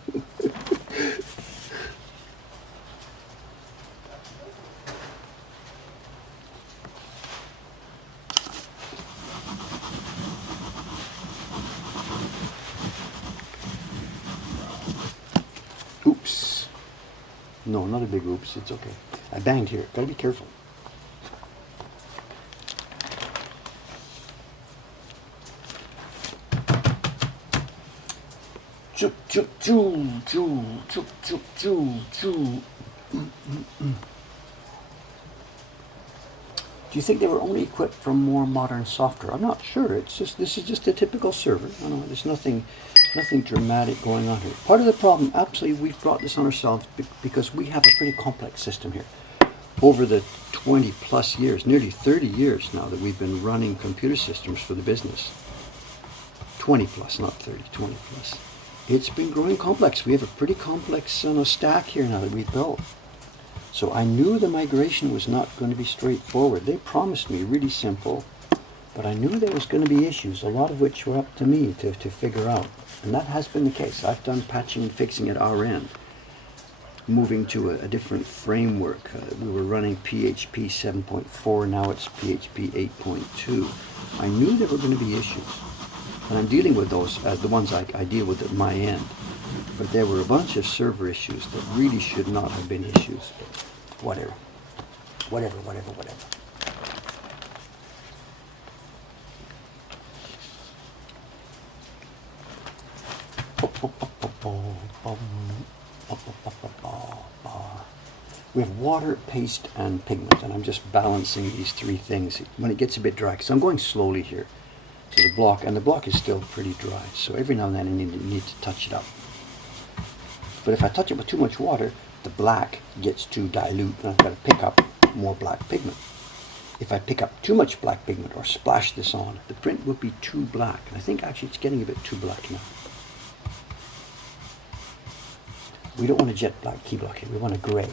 No, not a big oops. It's okay. I banged here. Gotta be careful. Choo, choo, choo, choo, choo, choo, choo, choo. Do you think they were only equipped from more modern software? I'm not sure. It's just, this is just a typical server. I don't know. There's nothing dramatic going on here. Part of the problem, absolutely, we've brought this on ourselves because we have a pretty complex system here. Over the 20 plus years, nearly 30 years now that we've been running computer systems for the business. 20 plus, not 30, 20 plus. It's been growing complex. We have a pretty complex stack here now that we've built. So I knew the migration was not going to be straightforward. They promised me really simple, but I knew there was going to be issues, a lot of which were up to me to figure out. And that has been the case. I've done patching and fixing at our end, moving to a different framework. We were running PHP 7.4, now it's PHP 8.2. I knew there were going to be issues. And I'm dealing with those as the ones I deal with at my end. But there were a bunch of server issues that really should not have been issues. But whatever. Whatever. We have water, paste, and pigment, and I'm just balancing these three things when it gets a bit dry. So I'm going slowly here to the block, and the block is still pretty dry. So every now and then I need to touch it up. But if I touch it with too much water, the black gets too dilute, and I've got to pick up more black pigment. If I pick up too much black pigment or splash this on, the print would be too black. And I think actually it's getting a bit too black now. We don't want a jet black key block here. We want a gray.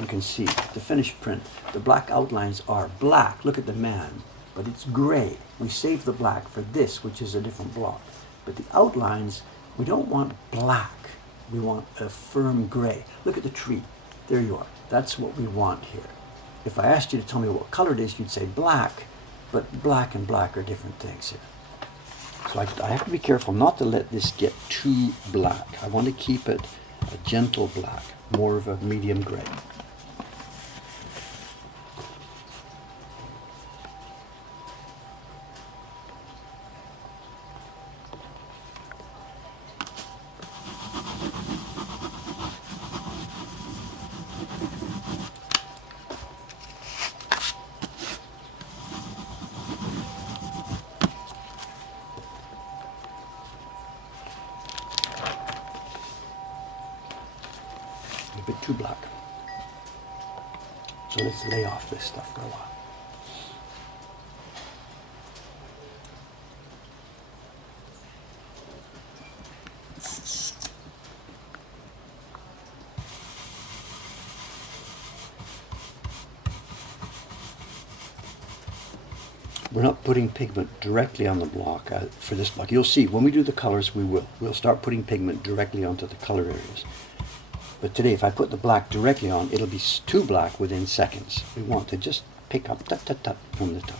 You can see the finished print. The black outlines are black. Look at the man. But it's gray. We save the black for this, which is a different block. But the outlines, we don't want black. We want a firm gray. Look at the tree. There you are. That's what we want here. If I asked you to tell me what color it is, you'd say black. But black and black are different things here. So I have to be careful not to let this get too black. I want to keep it a gentle black, more of a medium gray. A bit too black. So let's lay off this stuff for a while. We're not putting pigment directly on the block for this block. You'll see when we do the colors, we'll start putting pigment directly onto the color areas. But today, if I put the black directly on, it'll be too black within seconds. We want to just pick up tut from the top.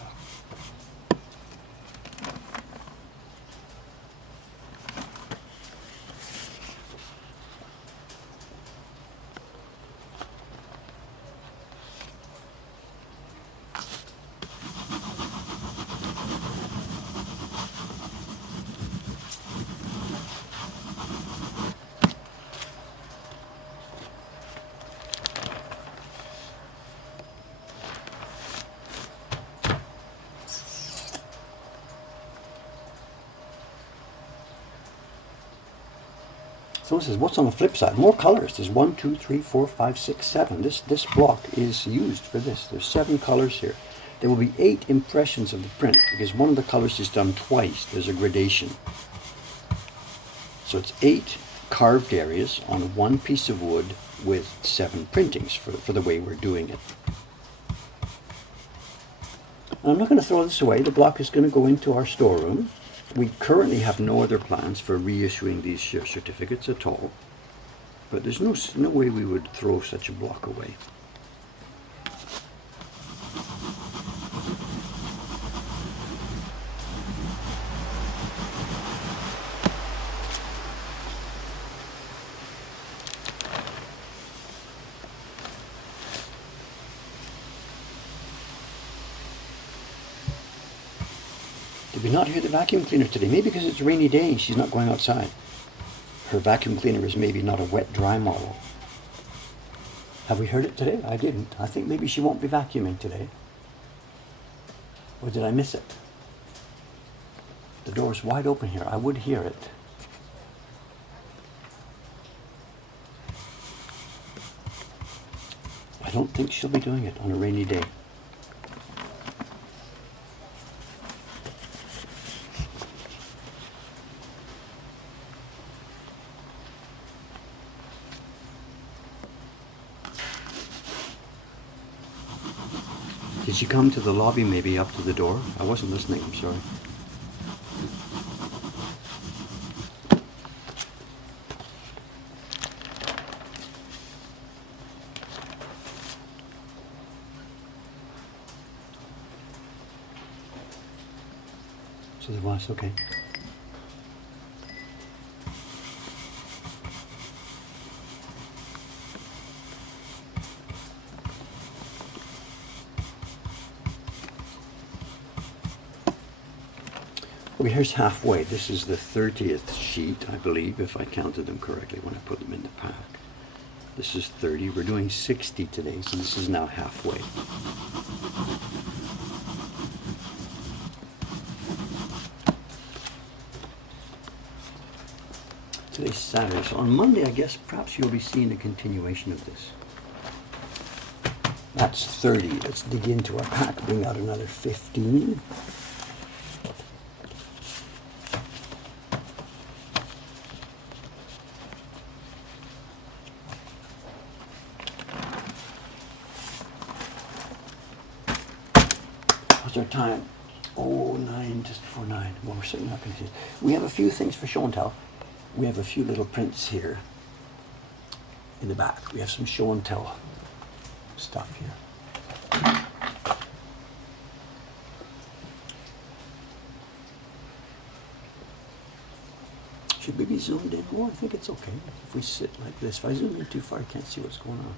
So this is what's on the flip side. More colors. There's 1, 2, 3, 4, 5, 6, 7. This block is used for this. There's 7 colors here. There will be 8 impressions of the print because one of the colors is done twice. There's a gradation. So it's 8 carved areas on one piece of wood with 7 printings for the way we're doing it. And I'm not going to throw this away. The block is going to go into our storeroom. We currently have no other plans for reissuing these certificates at all, but there's no way we would throw such a block away. Did we not hear the vacuum cleaner today? Maybe because it's a rainy day and she's not going outside. Her vacuum cleaner is maybe not a wet, dry model. Have we heard it today? I didn't. I think maybe she won't be vacuuming today. Or did I miss it? The door's wide open here. I would hear it. I don't think she'll be doing it on a rainy day. Did she come to the lobby, maybe up to the door? I wasn't listening, I'm sorry. So there was, okay. Okay, here's halfway. This is the 30th sheet, I believe, if I counted them correctly when I put them in the pack. This is 30. We're doing 60 today, so this is now halfway. Today's Saturday, so on Monday, I guess, perhaps you'll be seeing a continuation of this. That's 30. Let's dig into our pack, bring out another 15. What's our time? Oh, 9, just before 9. Well, we're certainly not going to see it. We have a few things for show and tell. We have a few little prints here in the back. We have some show and tell stuff here. Should we be zoomed in more? I think it's okay if we sit like this. If I zoom in too far, I can't see what's going on.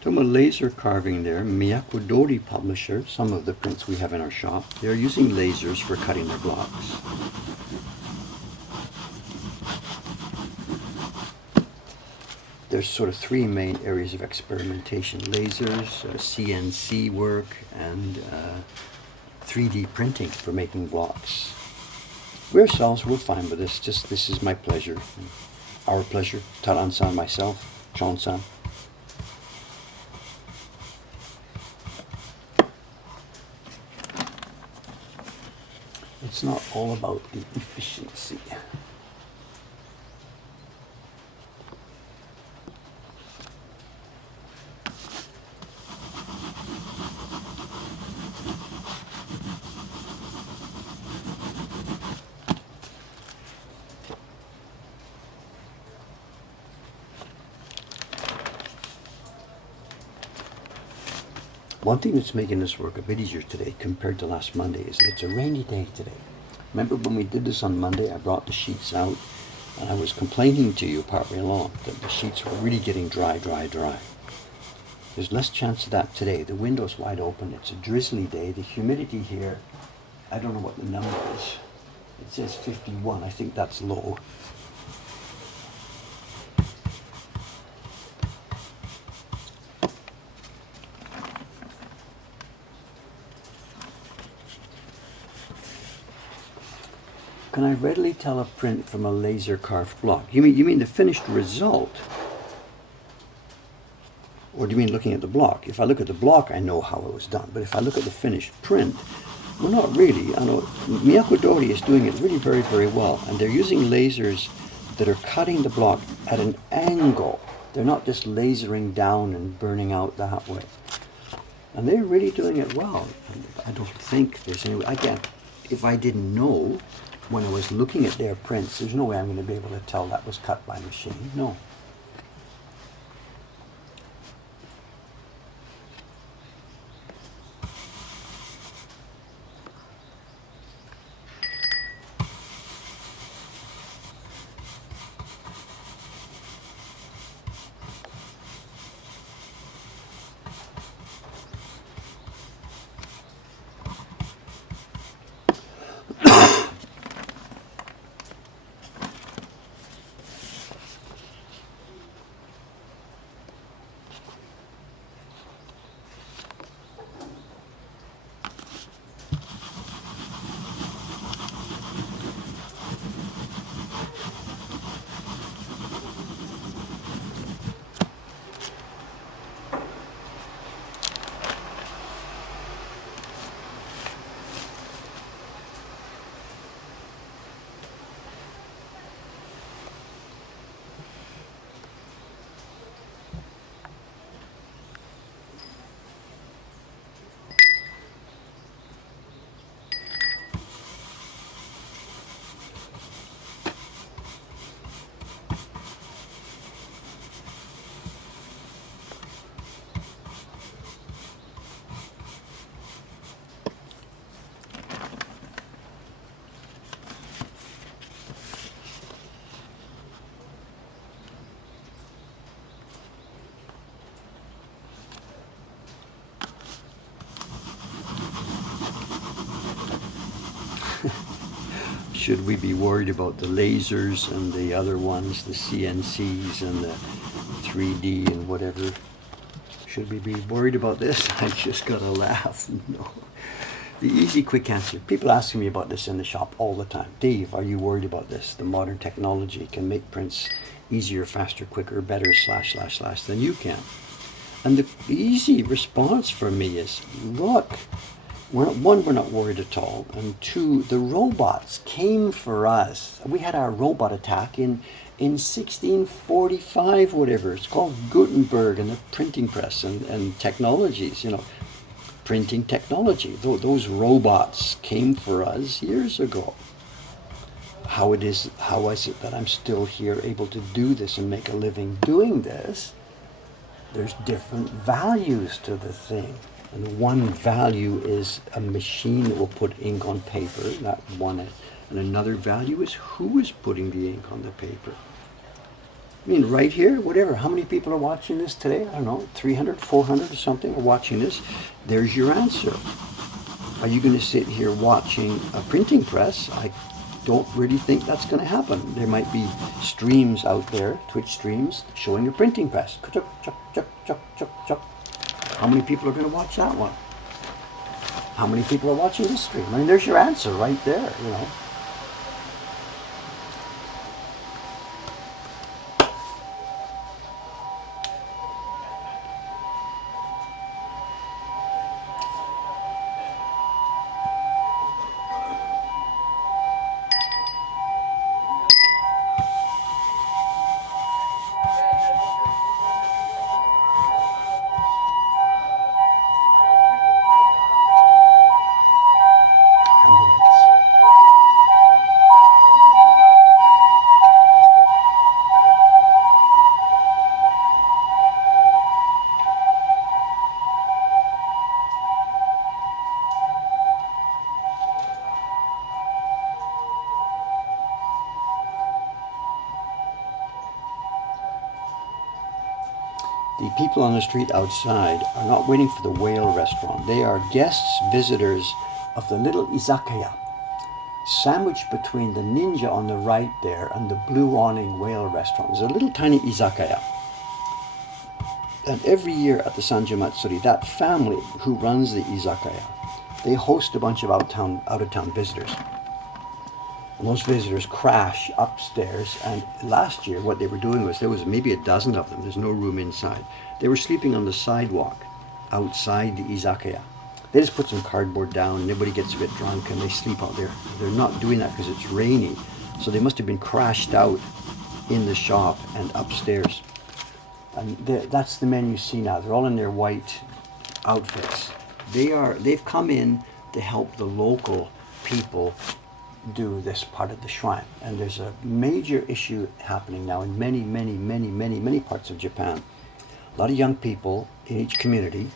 Talking about laser carving there, Miyakudori publisher, some of the prints we have in our shop, they're using lasers for cutting their blocks. There's sort of three main areas of experimentation: lasers, CNC work, and 3D printing for making blocks. We ourselves, we're fine with this, just this is my pleasure, our pleasure, Taran-san, myself, Sean-san. It's not all about the efficiency. One thing that's making this work a bit easier today compared to last Monday is that it's a rainy day today. Remember when we did this on Monday, I brought the sheets out and I was complaining to you partway along that the sheets were really getting dry. There's less chance of that today. The window's wide open. It's a drizzly day. The humidity here, I don't know what the number is. It says 51. I think that's low. Can I readily tell a print from a laser carved block? You mean the finished result? Or do you mean looking at the block? If I look at the block, I know how it was done. But if I look at the finished print, well, not really. I know Miyako Dori is doing it really very, very well. And they're using lasers that are cutting the block at an angle. They're not just lasering down and burning out that way. And they're really doing it well. I don't think there's any way. Again, if I didn't know when I was looking at their prints, there's no way I'm going to be able to tell that was cut by machine. No. Should we be worried about the lasers and the other ones, the CNCs and the 3D and whatever? Should we be worried about this? I just gotta laugh. No. The easy, quick answer. People ask me about this in the shop all the time. Dave, are you worried about this? The modern technology can make prints easier, faster, quicker, better, / than you can. And the easy response for me is, look, we're not worried at all. And two, the robots came for us. We had our robot attack in 1645, whatever. It's called Gutenberg and the printing press and technologies, printing technology. Those robots came for us years ago. How is it that I'm still here able to do this and make a living doing this? There's different values to the thing. And one value is a machine that will put ink on paper, that one. And another value is who is putting the ink on the paper. I mean, right here, whatever, how many people are watching this today? I don't know, 300, 400 or something are watching this. There's your answer. Are you going to sit here watching a printing press? I don't really think that's going to happen. There might be streams out there, Twitch streams, showing a printing press. Chuck, chuck, chuck, chuck, chuck, chuck. How many people are going to watch that one? How many people are watching this stream? I mean, there's your answer right there, Ambulance. The people on the street outside are not waiting for the whale restaurant. They are guests, visitors of the little izakaya, sandwiched between the ninja on the right there and the blue awning whale restaurant. There's a little tiny izakaya. And every year at the Sanja Matsuri, that family who runs the izakaya, they host a bunch of out-of-town visitors. And those visitors crash upstairs. And last year, what they were doing was, there was maybe a dozen of them. There's no room inside. They were sleeping on the sidewalk outside the izakaya. They just put some cardboard down, and everybody gets a bit drunk, and they sleep out there. They're not doing that because it's raining. So they must have been crashed out in the shop and upstairs. And that's the men you see now. They're all in their white outfits. They've come in to help the local people do this part of the shrine. And there's a major issue happening now in many parts of Japan. A lot of young people in each community,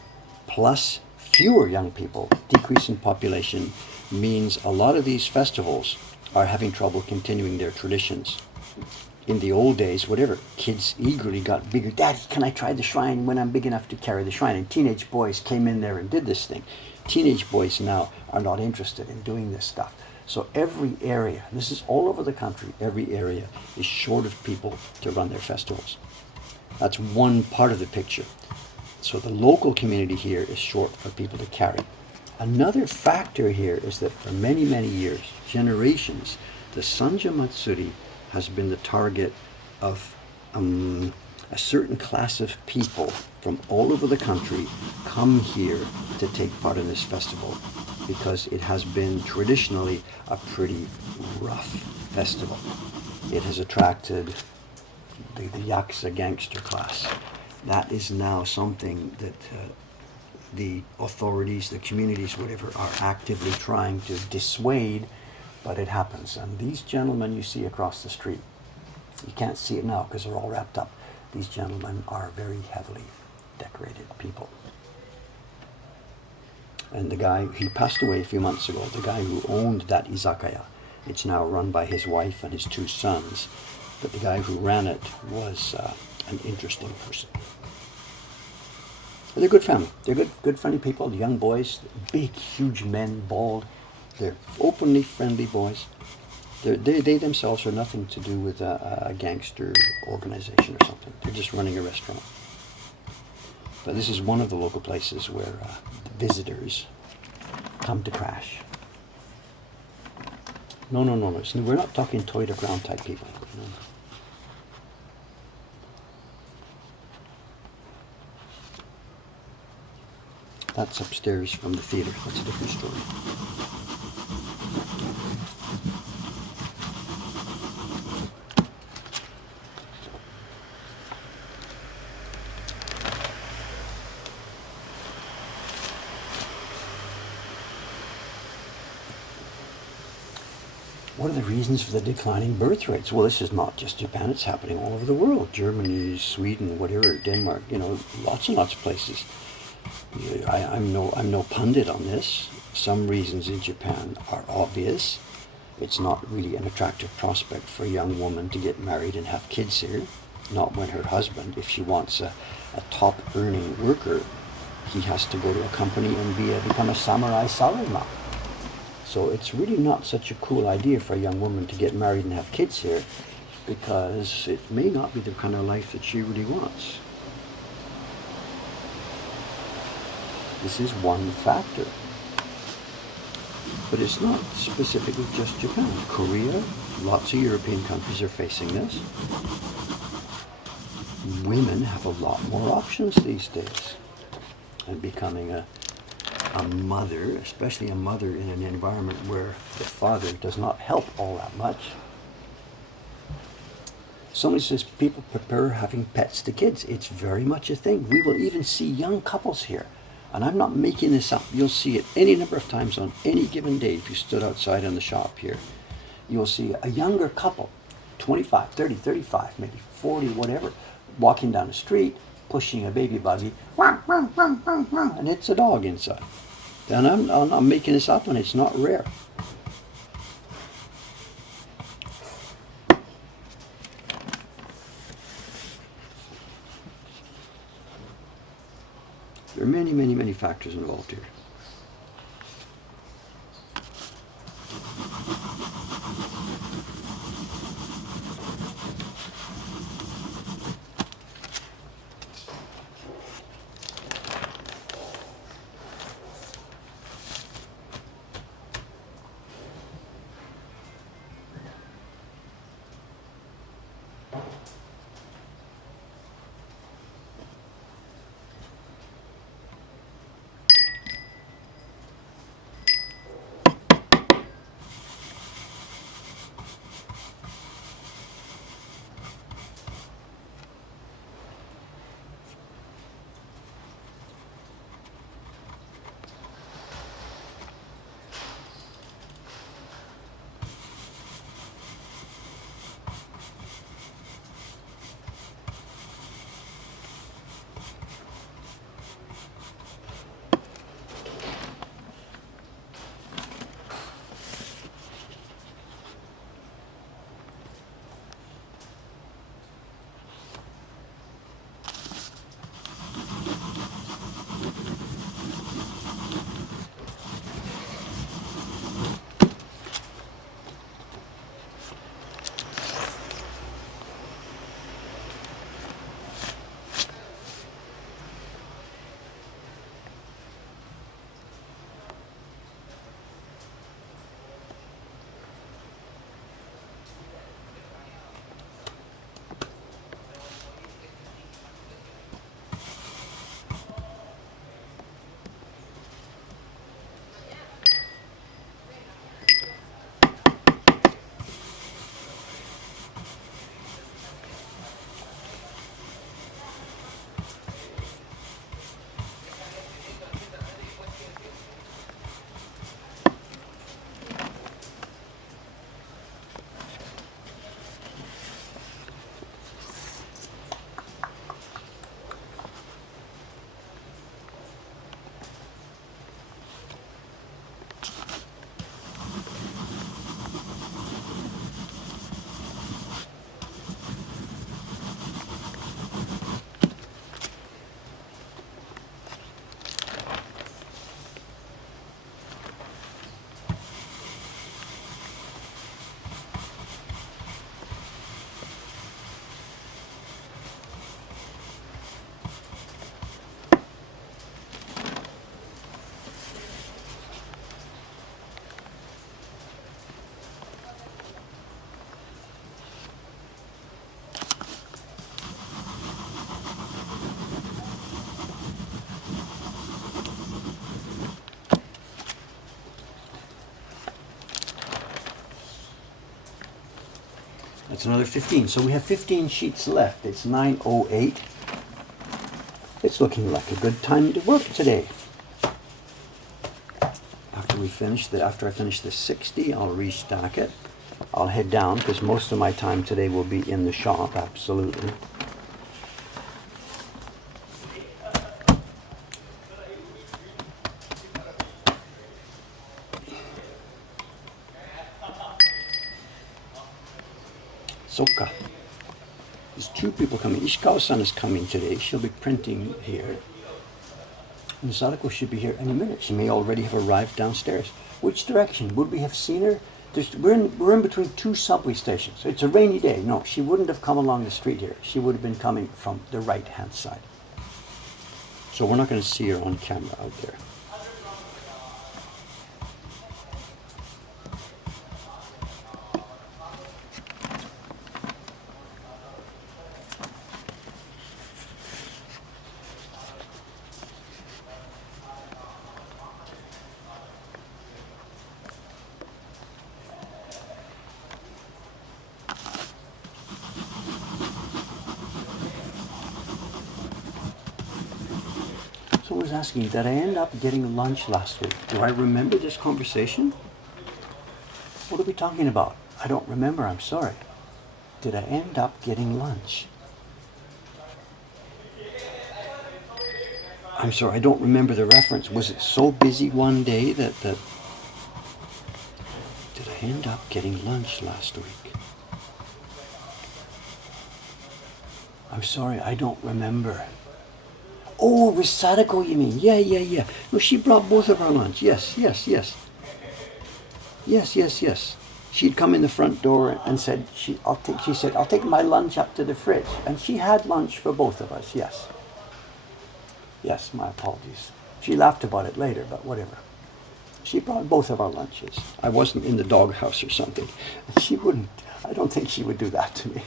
plus fewer young people, decrease in population, means a lot of these festivals are having trouble continuing their traditions. In the old days, whatever, kids eagerly got bigger. Daddy, can I try the shrine when I'm big enough to carry the shrine? And teenage boys came in there and did this thing. Teenage boys now are not interested in doing this stuff. So every area, this is all over the country, every area is short of people to run their festivals. That's one part of the picture. So the local community here is short of people to carry. Another factor here is that for many years, generations, the Sanja Matsuri has been the target of a certain class of people from all over the country come here to take part in this festival, because it has been traditionally a pretty rough festival. It has attracted the Yakuza gangster class. That is now something that the authorities, the communities, whatever, are actively trying to dissuade, but it happens. And these gentlemen you see across the street, you can't see it now because they're all wrapped up. These gentlemen are very heavily decorated people. And the guy, he passed away a few months ago, the guy who owned that izakaya. It's now run by his wife and his two sons. But the guy who ran it was an interesting person. They're a good family. They're good, funny people. The young boys, big, huge men, bald. They're openly friendly boys. They themselves are nothing to do with a gangster organization or something. They're just running a restaurant. But this is one of the local places where the visitors come to crash. No. We're not talking toy to ground type people. No. That's upstairs from the theater. That's a different story. What are the reasons for the declining birth rates? Well, this is not just Japan, it's happening all over the world. Germany, Sweden, whatever, Denmark, lots and lots of places. I'm no pundit on this. Some reasons in Japan are obvious. It's not really an attractive prospect for a young woman to get married and have kids here. Not when her husband, if she wants a top earning worker, he has to go to a company and become a samurai salaryman. So it's really not such a cool idea for a young woman to get married and have kids here, because it may not be the kind of life that she really wants. This is one factor. But it's not specifically just Japan. Korea, lots of European countries are facing this. Women have a lot more options these days. And becoming a mother, especially a mother in an environment where the father does not help all that much. Somebody says people prefer having pets to kids. It's very much a thing. We will even see young couples here. And I'm not making this up. You'll see it any number of times on any given day. If you stood outside in the shop here, you'll see a younger couple, 25, 30, 35, maybe 40, whatever, walking down the street, pushing a baby buggy, and it's a dog inside. And I'm not making this up, and it's not rare. many, many, many factors involved here. That's another 15. So we have 15 sheets left. It's 9:08. It's looking like a good time to work today. After I finish the 60, I'll restack it. I'll head down because most of my time today will be in the shop, absolutely. Soka. There's two people coming. Ishikawa-san is coming today. She'll be printing here. And Sadako should be here any minute. She may already have arrived downstairs. Which direction? Would we have seen her? We're in between two subway stations. It's a rainy day. No, she wouldn't have come along the street here. She would have been coming from the right-hand side. So we're not going to see her on camera out there. Someone was asking, did I end up getting lunch last week? Do I remember this conversation? What are we talking about? I don't remember, I'm sorry. Did I end up getting lunch? I'm sorry, I don't remember the reference. Was it so busy one day that... Did I end up getting lunch last week? I'm sorry, I don't remember. Oh, with Sadako, you mean? Yeah, yeah, yeah. No, she brought both of our lunch. Yes, yes, yes. Yes, yes, yes. She'd come in the front door and said, she said, I'll take my lunch up to the fridge. And she had lunch for both of us, yes. Yes, my apologies. She laughed about it later, but whatever. She brought both of our lunches. I wasn't in the doghouse or something. She wouldn't, I don't think she would do that to me.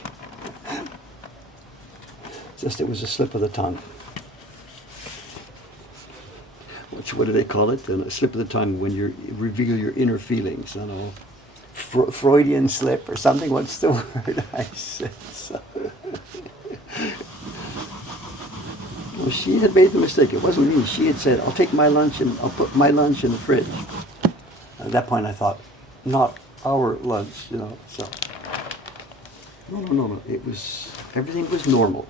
Just it was a slip of the tongue. What do they call it? A slip of the tongue when you reveal your inner feelings. I don't know. Freudian slip or something. What's the word I said? So. Well, she had made the mistake. It wasn't me. She had said, I'll take my lunch and I'll put my lunch in the fridge. At that point I thought, not our lunch, you know. So no. It was, everything was normal.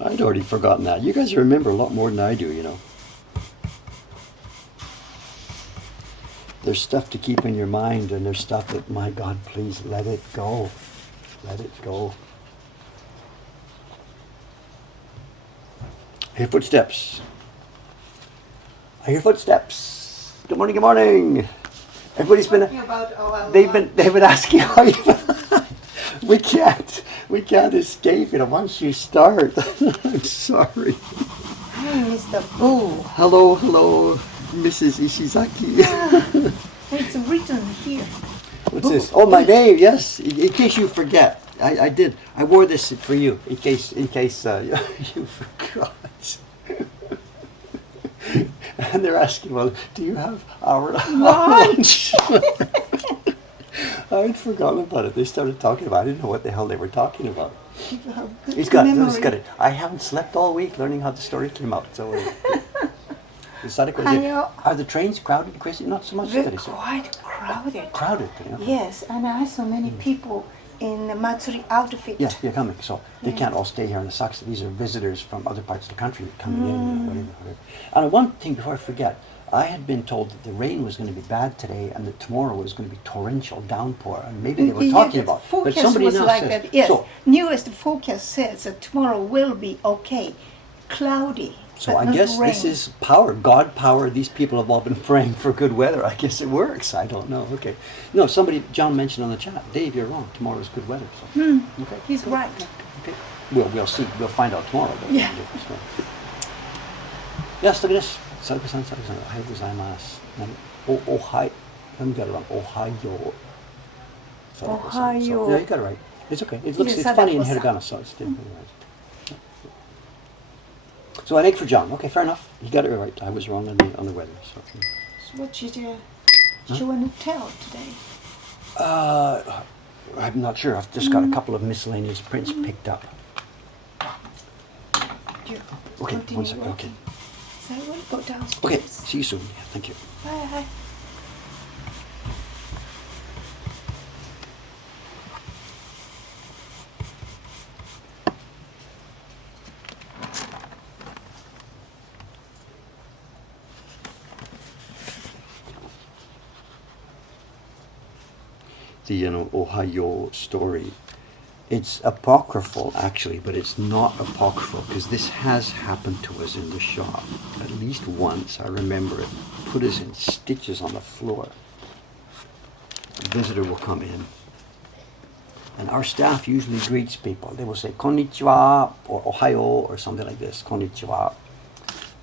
I'd already forgotten that. You guys remember a lot more than I do, you know. There's stuff to keep in your mind, and there's stuff that, my God, please let it go. Let it go. I hear footsteps. I hear footsteps. Good morning, good morning. Everybody's been, they've been asking how you, we can't escape, you know, once you start. I'm sorry. Hi, Mr. Boo. Hello, Mrs. Ishizaki. It's written here. What's this? Oh, my name, yes. In case you forget. I did. I wore this for you, in case you forgot. And they're asking, well, do you have our lunch? I'd forgotten about it. They started talking about it. I didn't know what the hell they were talking about. You have good He's got memory. it. I haven't slept all week learning how the story came out. So, are the trains crowded, Chrissy? Not so much. They're quite crowded. Crowded, yeah. Yes, and I saw many people in the Matsuri outfit. Yeah, coming. So they can't all stay here in the sucks. These are visitors from other parts of the country coming in, whatever. And one thing before I forget, I had been told that the rain was going to be bad today and that tomorrow was going to be torrential downpour. And maybe they were talking about it. But somebody was now like says, that. Yes, so, newest forecast says that tomorrow will be okay. Cloudy. So I guess rain. this is power, God power. These people have all been praying for good weather. I guess it works. I don't know. Okay. No, John mentioned on the chat, Dave, you're wrong. Tomorrow's good weather. So. Okay. He's right. Okay. We'll see. We'll find out tomorrow. Yeah. Yes, look at this. Saruka-san. Ohayou gozaimasu. I haven't got it wrong. Ohio. Ohio. Yeah, you got it right. It's okay. It's funny in hiragana, so it's definitely right. So an egg for John. Okay, fair enough. You got it right. I was wrong on the weather. So what did you want to tell today? I'm not sure. I've just got a couple of miscellaneous prints picked up. Okay, one second. Okay. So I want to go downstairs. Okay, see you soon. Yeah, thank you. Bye. The Ohio story. It's apocryphal actually, but it's not apocryphal because this has happened to us in the shop at least once. I remember it. Put us in stitches on the floor. A visitor will come in, and our staff usually greets people. They will say konnichiwa or ohayo or something like this. Konnichiwa.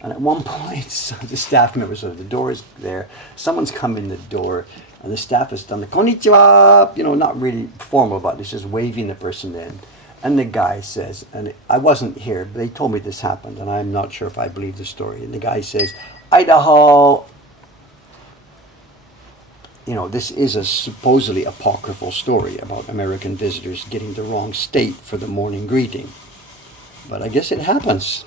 And at one point, the staff members, so the door is there, someone's come in the door, and the staff has done the konnichiwa, not really formal, but it's just waving the person in. And the guy says, and I wasn't here, but they told me this happened, and I'm not sure if I believe the story. And the guy says, Idaho. This is a supposedly apocryphal story about American visitors getting the wrong state for the morning greeting. But I guess it happens.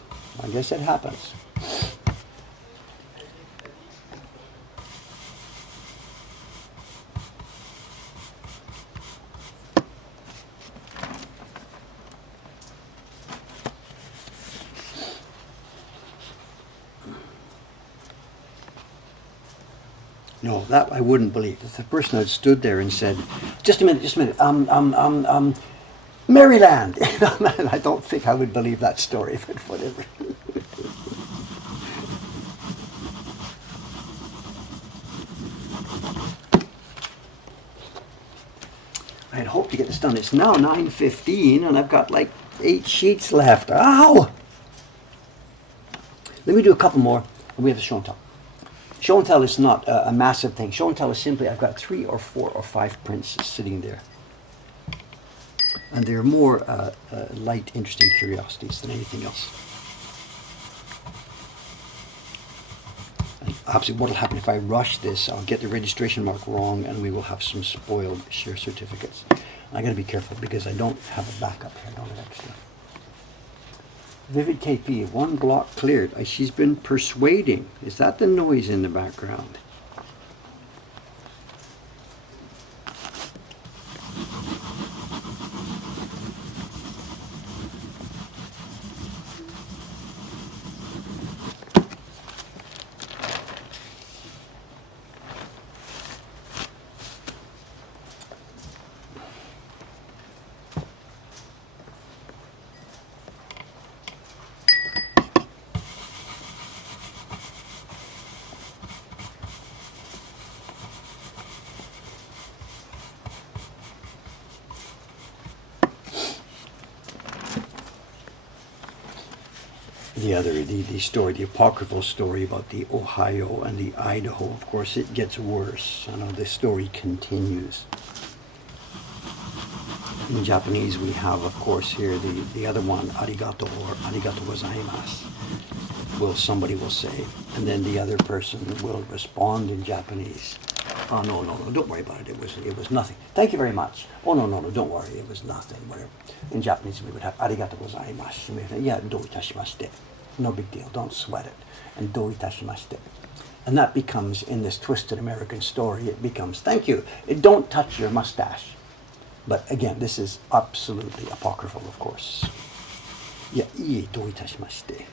No, that I wouldn't believe. If the person had stood there and said, just a minute, Maryland. I don't think I would believe that story, but whatever. I had hoped to get this done. It's now 9:15 and I've got like 8 sheets left. Ow! Let me do a couple more and we have a show and tell. Show and tell is not a massive thing. Show and tell is simply I've got 3 or 4 or 5 prints sitting there. And they're more light, interesting curiosities than anything else. And obviously what will happen if I rush this, I'll get the registration mark wrong and we will have some spoiled share certificates. I got to be careful because I don't have a backup here. I don't have extra. Vivid KP, 1 block cleared. She's been persuading. Is that the noise in the background? The story, the apocryphal story about the Ohio and the Idaho, of course, it gets worse. I know the story continues. In Japanese, we have, of course, here the other one, arigato or arigato gozaimasu, somebody will say, and then the other person will respond in Japanese. Oh, no, don't worry about it. It was nothing. Thank you very much. Oh, no, don't worry. It was nothing. Whatever. In Japanese, we would have arigato gozaimasu. Yeah, do itashimashite. No big deal. Don't sweat it. And do itashimashite. And that becomes, in this twisted American story, it becomes, thank you. Don't touch your mustache. But again, this is absolutely apocryphal, of course. Yeah, do itashimashite.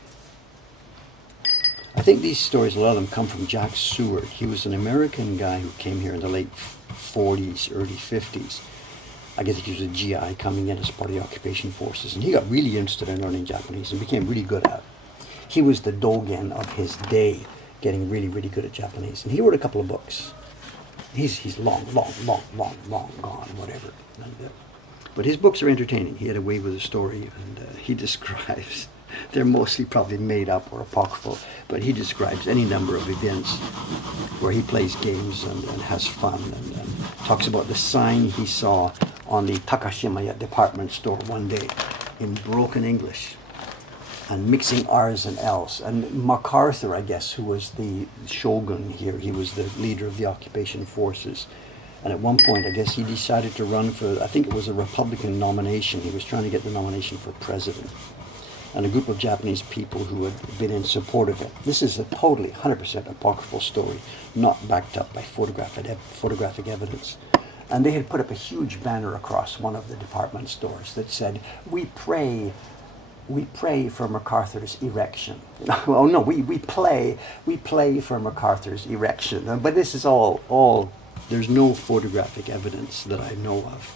I think these stories, a lot of them come from Jack Seward. He was an American guy who came here in the late 40s, early 50s. I guess he was a GI coming in as part of the occupation forces. And he got really interested in learning Japanese and became really good at it. He was the Dogen of his day, getting really, really good at Japanese. And he wrote a couple of books. He's long gone, whatever. But his books are entertaining. He had a way with a story, and he describes... They're mostly probably made up or apocryphal, but he describes any number of events where he plays games and has fun and talks about the sign he saw on the Takashimaya department store one day in broken English and mixing R's and L's. And MacArthur, I guess, who was the shogun here, he was the leader of the occupation forces. And at one point, I guess he decided to run for, I think it was a Republican nomination. He was trying to get the nomination for president. And a group of Japanese people who had been in support of it. This is a totally 100% apocryphal story, not backed up by photographic evidence. And they had put up a huge banner across one of the department stores that said, we pray for MacArthur's erection. Oh no, we play for MacArthur's erection. But this is all there's no photographic evidence that I know of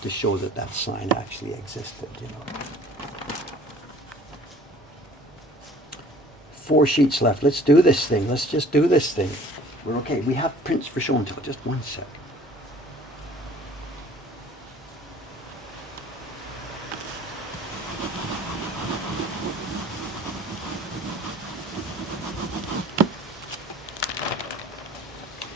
to show that sign actually existed, 4 sheets left. Let's do this thing. Let's just do this thing. We're okay. We have prints for show and tell. Just 1 sec.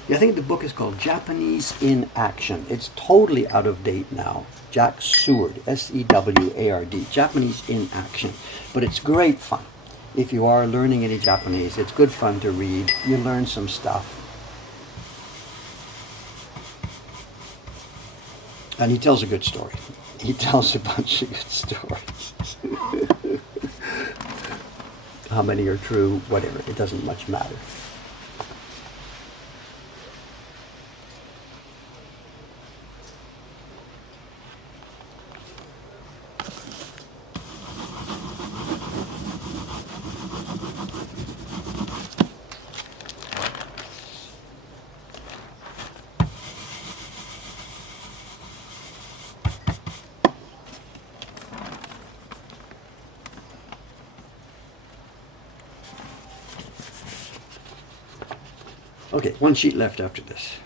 Yeah, I think the book is called Japanese in Action. It's totally out of date now. Jack Seward, S-E-W-A-R-D, Japanese in Action. But it's great fun. If you are learning any Japanese, it's good fun to read. You learn some stuff. And he tells a good story. He tells a bunch of good stories. How many are true, whatever, it doesn't much matter. Okay, one sheet left after this.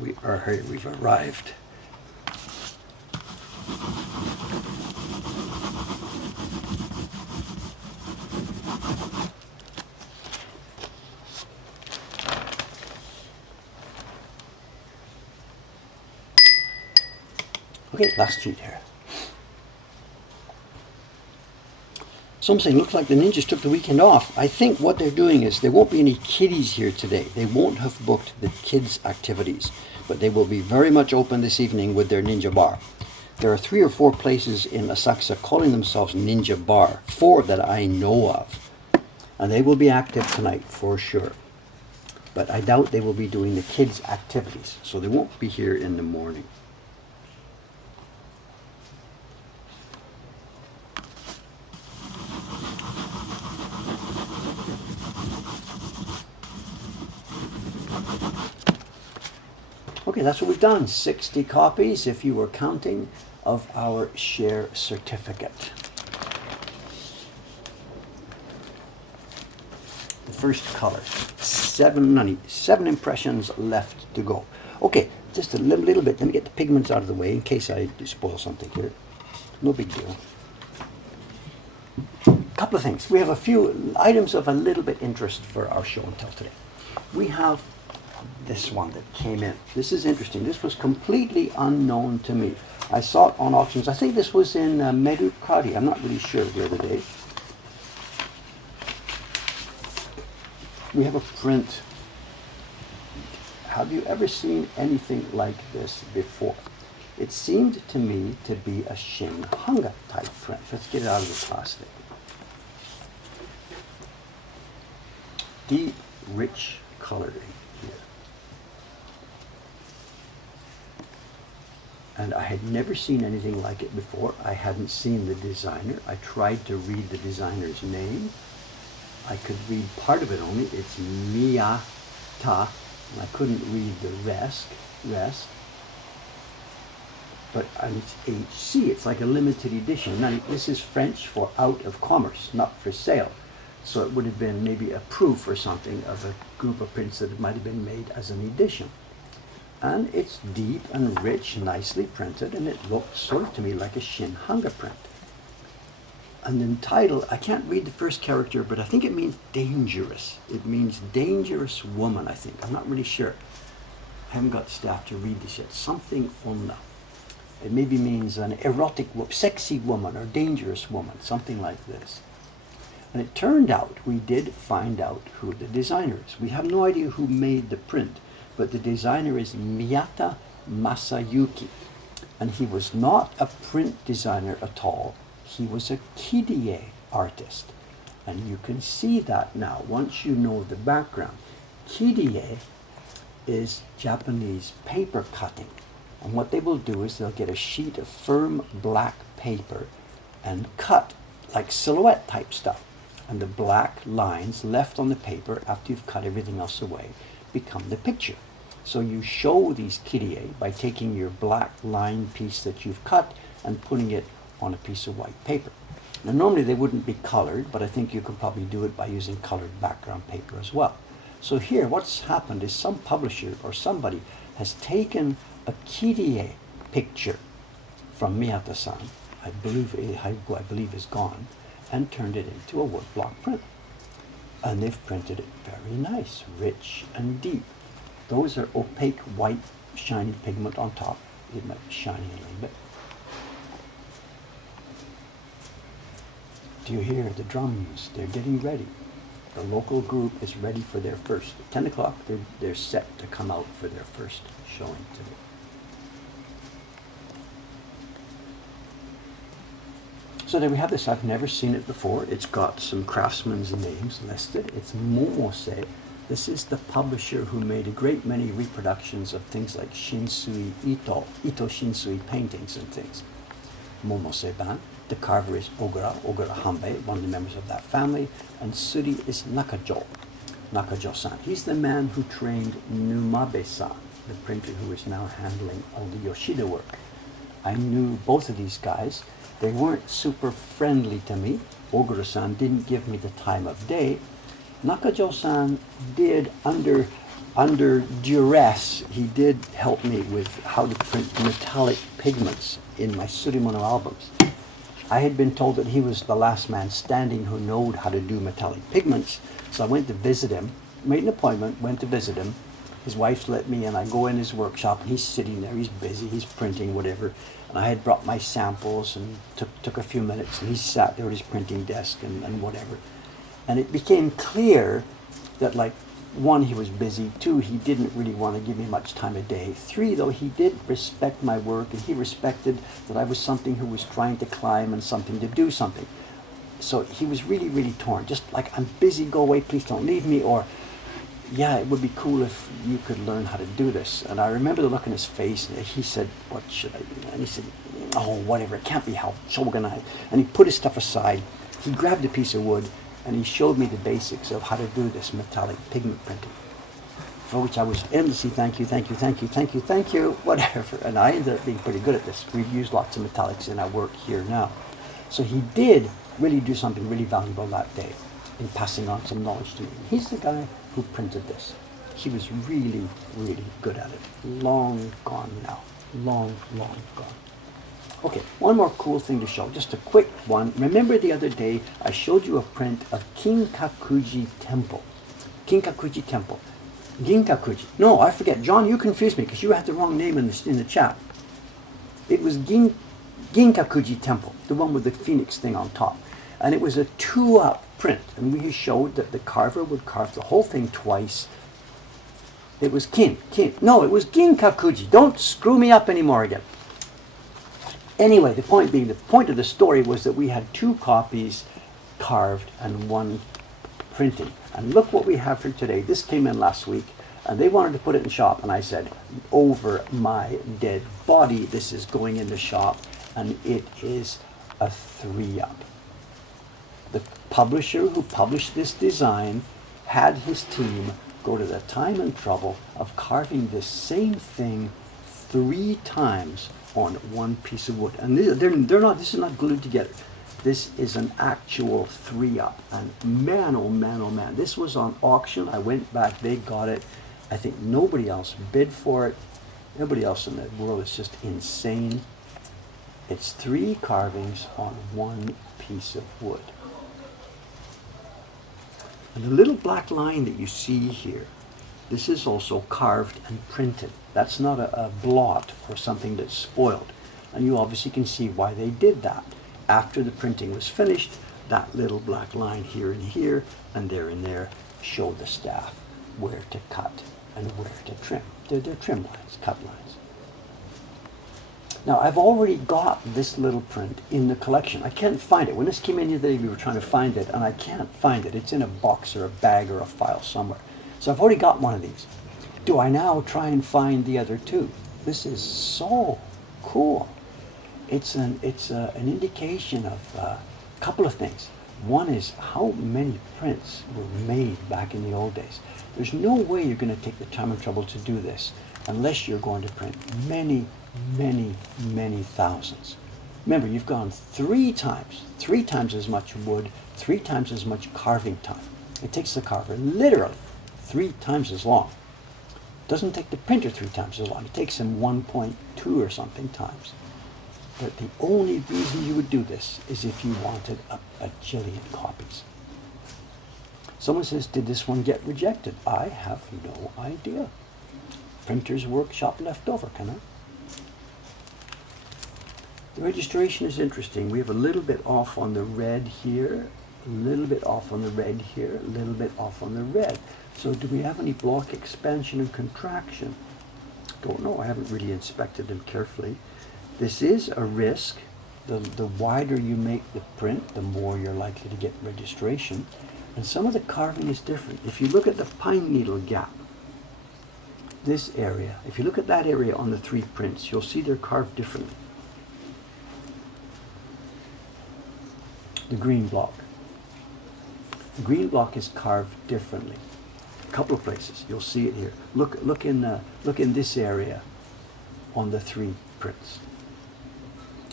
We've arrived. Okay, last sheet here. Some saying, looks like the ninjas took the weekend off. I think what they're doing is there won't be any kiddies here today. They won't have booked the kids' activities, but they will be very much open this evening with their ninja bar. There are 3 or 4 places in Asakusa calling themselves Ninja Bar, 4 that I know of. And they will be active tonight for sure. But I doubt they will be doing the kids' activities, so they won't be here in the morning. Okay, that's what we've done. 60 copies, if you were counting, of our share certificate. The first color. 7 impressions left to go. Okay, just a little bit. Let me get the pigments out of the way in case I spoil something here. No big deal. Couple of things. We have a few items of a little bit interest for our show and tell today. We have this one that came in. This is interesting. This was completely unknown to me. I saw it on auctions. I think this was in Medukradi. I'm not really sure the other day. We have a print. Have you ever seen anything like this before? It seemed to me to be a Shin Hanga type print. Let's get it out of the plastic. Deep, rich coloring here. And I had never seen anything like it before. I hadn't seen the designer. I tried to read the designer's name. I could read part of it only. It's Miyata, and I couldn't read the rest. But it's HC. It's like a limited edition. Now, this is French for out of commerce, not for sale. So it would have been maybe a proof or something of a group of prints that might have been made as an edition. And it's deep and rich, nicely printed, and it looks sort of to me like a Shin Hanga print. And then title, I can't read the first character, but I think it means dangerous. It means dangerous woman, I think. I'm not really sure. I haven't got staff to read this yet. Something onna. It maybe means an erotic, sexy woman or dangerous woman, something like this. And it turned out, we did find out who the designer is. We have no idea who made the print, but the designer is Miyata Masayuki. And he was not a print designer at all. He was a kirie artist. And you can see that now, once you know the background. Kirie is Japanese paper cutting. And what they will do is they'll get a sheet of firm black paper and cut like silhouette type stuff. And the black lines left on the paper after you've cut everything else away become the picture. So you show these kirie by taking your black line piece that you've cut and putting it on a piece of white paper. Now normally they wouldn't be colored, but I think you could probably do it by using colored background paper as well. So here what's happened is some publisher or somebody has taken a kirie picture from Miyata-san, I believe is gone, and turned it into a woodblock print. And they've printed it very nice, rich and deep. Those are opaque white shiny pigment on top. It might be shining a little bit. Do you hear the drums? They're getting ready. The local group is ready for their first. At 10 o'clock, they're set to come out for their first showing today. So there we have this. I've never seen it before. It's got some craftsmen's names listed. It's Momose. This is the publisher who made a great many reproductions of things like Shinsui Ito Shinsui paintings and things. Momose-ban. The carver is Ogura Hanbei, one of the members of that family, and Suri is Nakajo-san. He's the man who trained Numabe-san, the printer who is now handling all the Yoshida work. I knew both of these guys. They weren't super friendly to me. Ogura-san didn't give me the time of day, Nakajo-san did, under duress, he did help me with how to print metallic pigments in my Surimono albums. I had been told that he was the last man standing who knowed how to do metallic pigments, so I went to visit him, made an appointment, went to visit him. His wife's let me in. I go in his workshop, and he's sitting there, he's busy, he's printing, whatever. And I had brought my samples and took a few minutes, and he sat there at his printing desk and whatever. And it became clear that, like, one, he was busy. Two, he didn't really want to give me much time a day. Three, though, he did respect my work, and he respected that I was something who was trying to climb and something to do something. So he was really, really torn. Just like, I'm busy, go away, please don't leave me, or, yeah, it would be cool if you could learn how to do this. And I remember the look in his face, and he said, what should I do? And he said, oh, whatever, it can't be helped, shogunai. And he put his stuff aside. He grabbed a piece of wood, and he showed me the basics of how to do this metallic pigment printing, for which I was endlessly thank you, whatever. And I ended up being pretty good at this. We've used lots of metallics in our work here now. So he did really do something really valuable that day in passing on some knowledge to me. He's the guy who printed this. He was really, really good at it. Long gone now. Long, long gone. Okay, one more cool thing to show, just a quick one. Remember the other day I showed you a print of Kinkakuji Temple. Kinkakuji Temple. Ginkakuji. No, I forget. John, you confused me because you had the wrong name in the chat. It was Ginkakuji Temple, the one with the phoenix thing on top. And it was a 2-up print. And we showed that the carver would carve the whole thing twice. It was Kin. No, it was Ginkakuji. Don't screw me up anymore again. Anyway, the point of the story was that we had 2 copies carved and 1 printed. And look what we have for today. This came in last week, and they wanted to put it in shop, and I said, over my dead body, this is going in the shop, and it is a 3-up. The publisher who published this design had his team go to the time and trouble of carving this same thing 3 times on 1 piece of wood. And they're not, this is not glued together. This is an actual 3-up. And man, oh man, oh man. This was on auction. I went back, they got it. I think nobody else bid for it. Nobody else in the world is just insane. It's 3 carvings on 1 piece of wood. And the little black line that you see here, this is also carved and printed. That's not a blot or something that's spoiled. And you obviously can see why they did that. After the printing was finished, that little black line here and here and there show the staff where to cut and where to trim. They're trim lines, cut lines. Now, I've already got this little print in the collection. I can't find it. When this came in the other day, we were trying to find it, and I can't find it. It's in a box or a bag or a file somewhere. So I've already got one of these. Do I now try and find the other 2? This is so cool. It's an indication of a couple of things. One is how many prints were made back in the old days. There's no way you're going to take the time and trouble to do this unless you're going to print many, many, many thousands. Remember, you've gone 3 times as much wood, 3 times as much carving time. It takes the carver literally 3 times as long. It doesn't take the printer 3 times as long. It takes him 1.2 or something times. But the only reason you would do this is if you wanted a bajillion copies. Someone says, did this one get rejected? I have no idea. Printer's workshop left over, can I? The registration is interesting. We have a little bit off on the red here, a little bit off on the red here, a little bit off on the red. So do we have any block expansion and contraction? Don't know. I haven't really inspected them carefully. This is a risk. The wider you make the print, the more you're likely to get registration. And some of the carving is different. If you look at the pine needle gap, this area, if you look at that area on the 3 prints, you'll see they're carved differently. The green block. The green block is carved differently. A couple of places. You'll see it here. Look in this area on the 3 prints.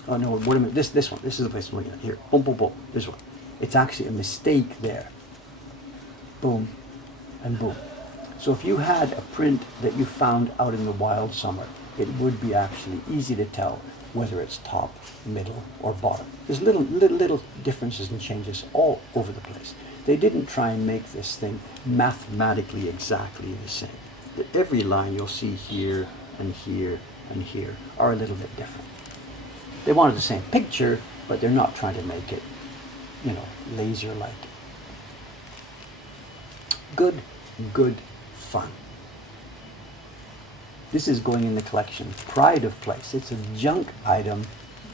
Oh no, wait a minute. This one. This is the place I'm looking at. Here. Boom, boom, boom. This one. It's actually a mistake there. boom, and boom. So if you had a print that you found out in the wild somewhere, it would be actually easy to tell whether it's top, middle, or bottom. There's little differences and changes all over the place. They didn't try and make this thing mathematically exactly the same. Every line you'll see here and here and here are a little bit different. They wanted the same picture, but they're not trying to make it, laser-like. Good fun. This is going in the collection. Pride of place. It's a junk item,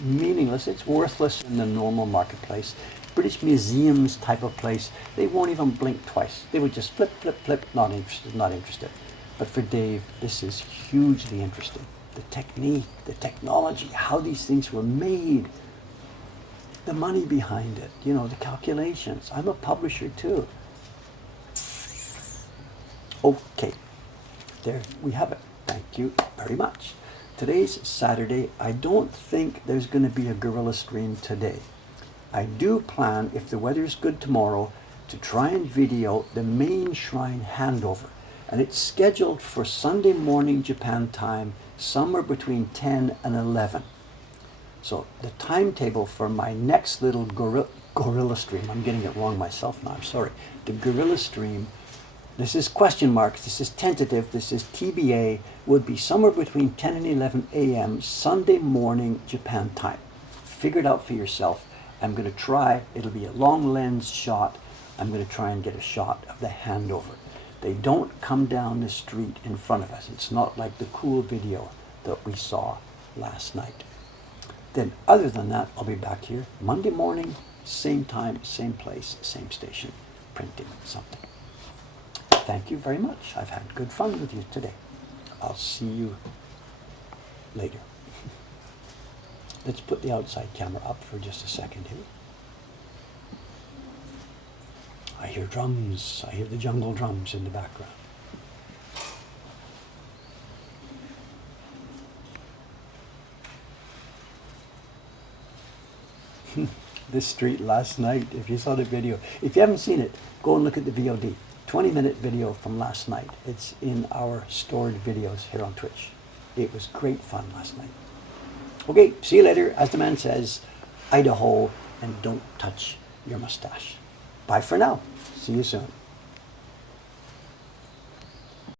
meaningless. It's worthless in the normal marketplace. British museums type of place, they won't even blink twice. They would just flip, flip, flip, not interested, not interested. But for Dave, this is hugely interesting. The technique, the technology, how these things were made, the money behind it, the calculations. I'm a publisher too. Okay, there we have it. Thank you very much. Today's Saturday. I don't think there's going to be a guerrilla stream today. I do plan, if the weather's good tomorrow, to try and video the main shrine handover. And it's scheduled for Sunday morning Japan time, somewhere between 10 and 11. So the timetable for my next little gorilla stream, I'm getting it wrong myself now, I'm sorry. The gorilla stream, this is question marks, this is tentative, this is TBA, would be somewhere between 10 and 11 a.m. Sunday morning Japan time. Figure it out for yourself. I'm going to try, it'll be a long lens shot. I'm going to try and get a shot of the handover. They don't come down the street in front of us. It's not like the cool video that we saw last night. Then other than that, I'll be back here Monday morning, same time, same place, same station, printing something. Thank you very much. I've had good fun with you today. I'll see you later. Let's put the outside camera up for just a second here. I hear drums. I hear the jungle drums in the background. This street last night, if you saw the video, if you haven't seen it, go and look at the VOD. 20-minute video from last night. It's in our stored videos here on Twitch. It was great fun last night. Okay, see you later. As the man says, Idaho, and don't touch your mustache. Bye for now. See you soon.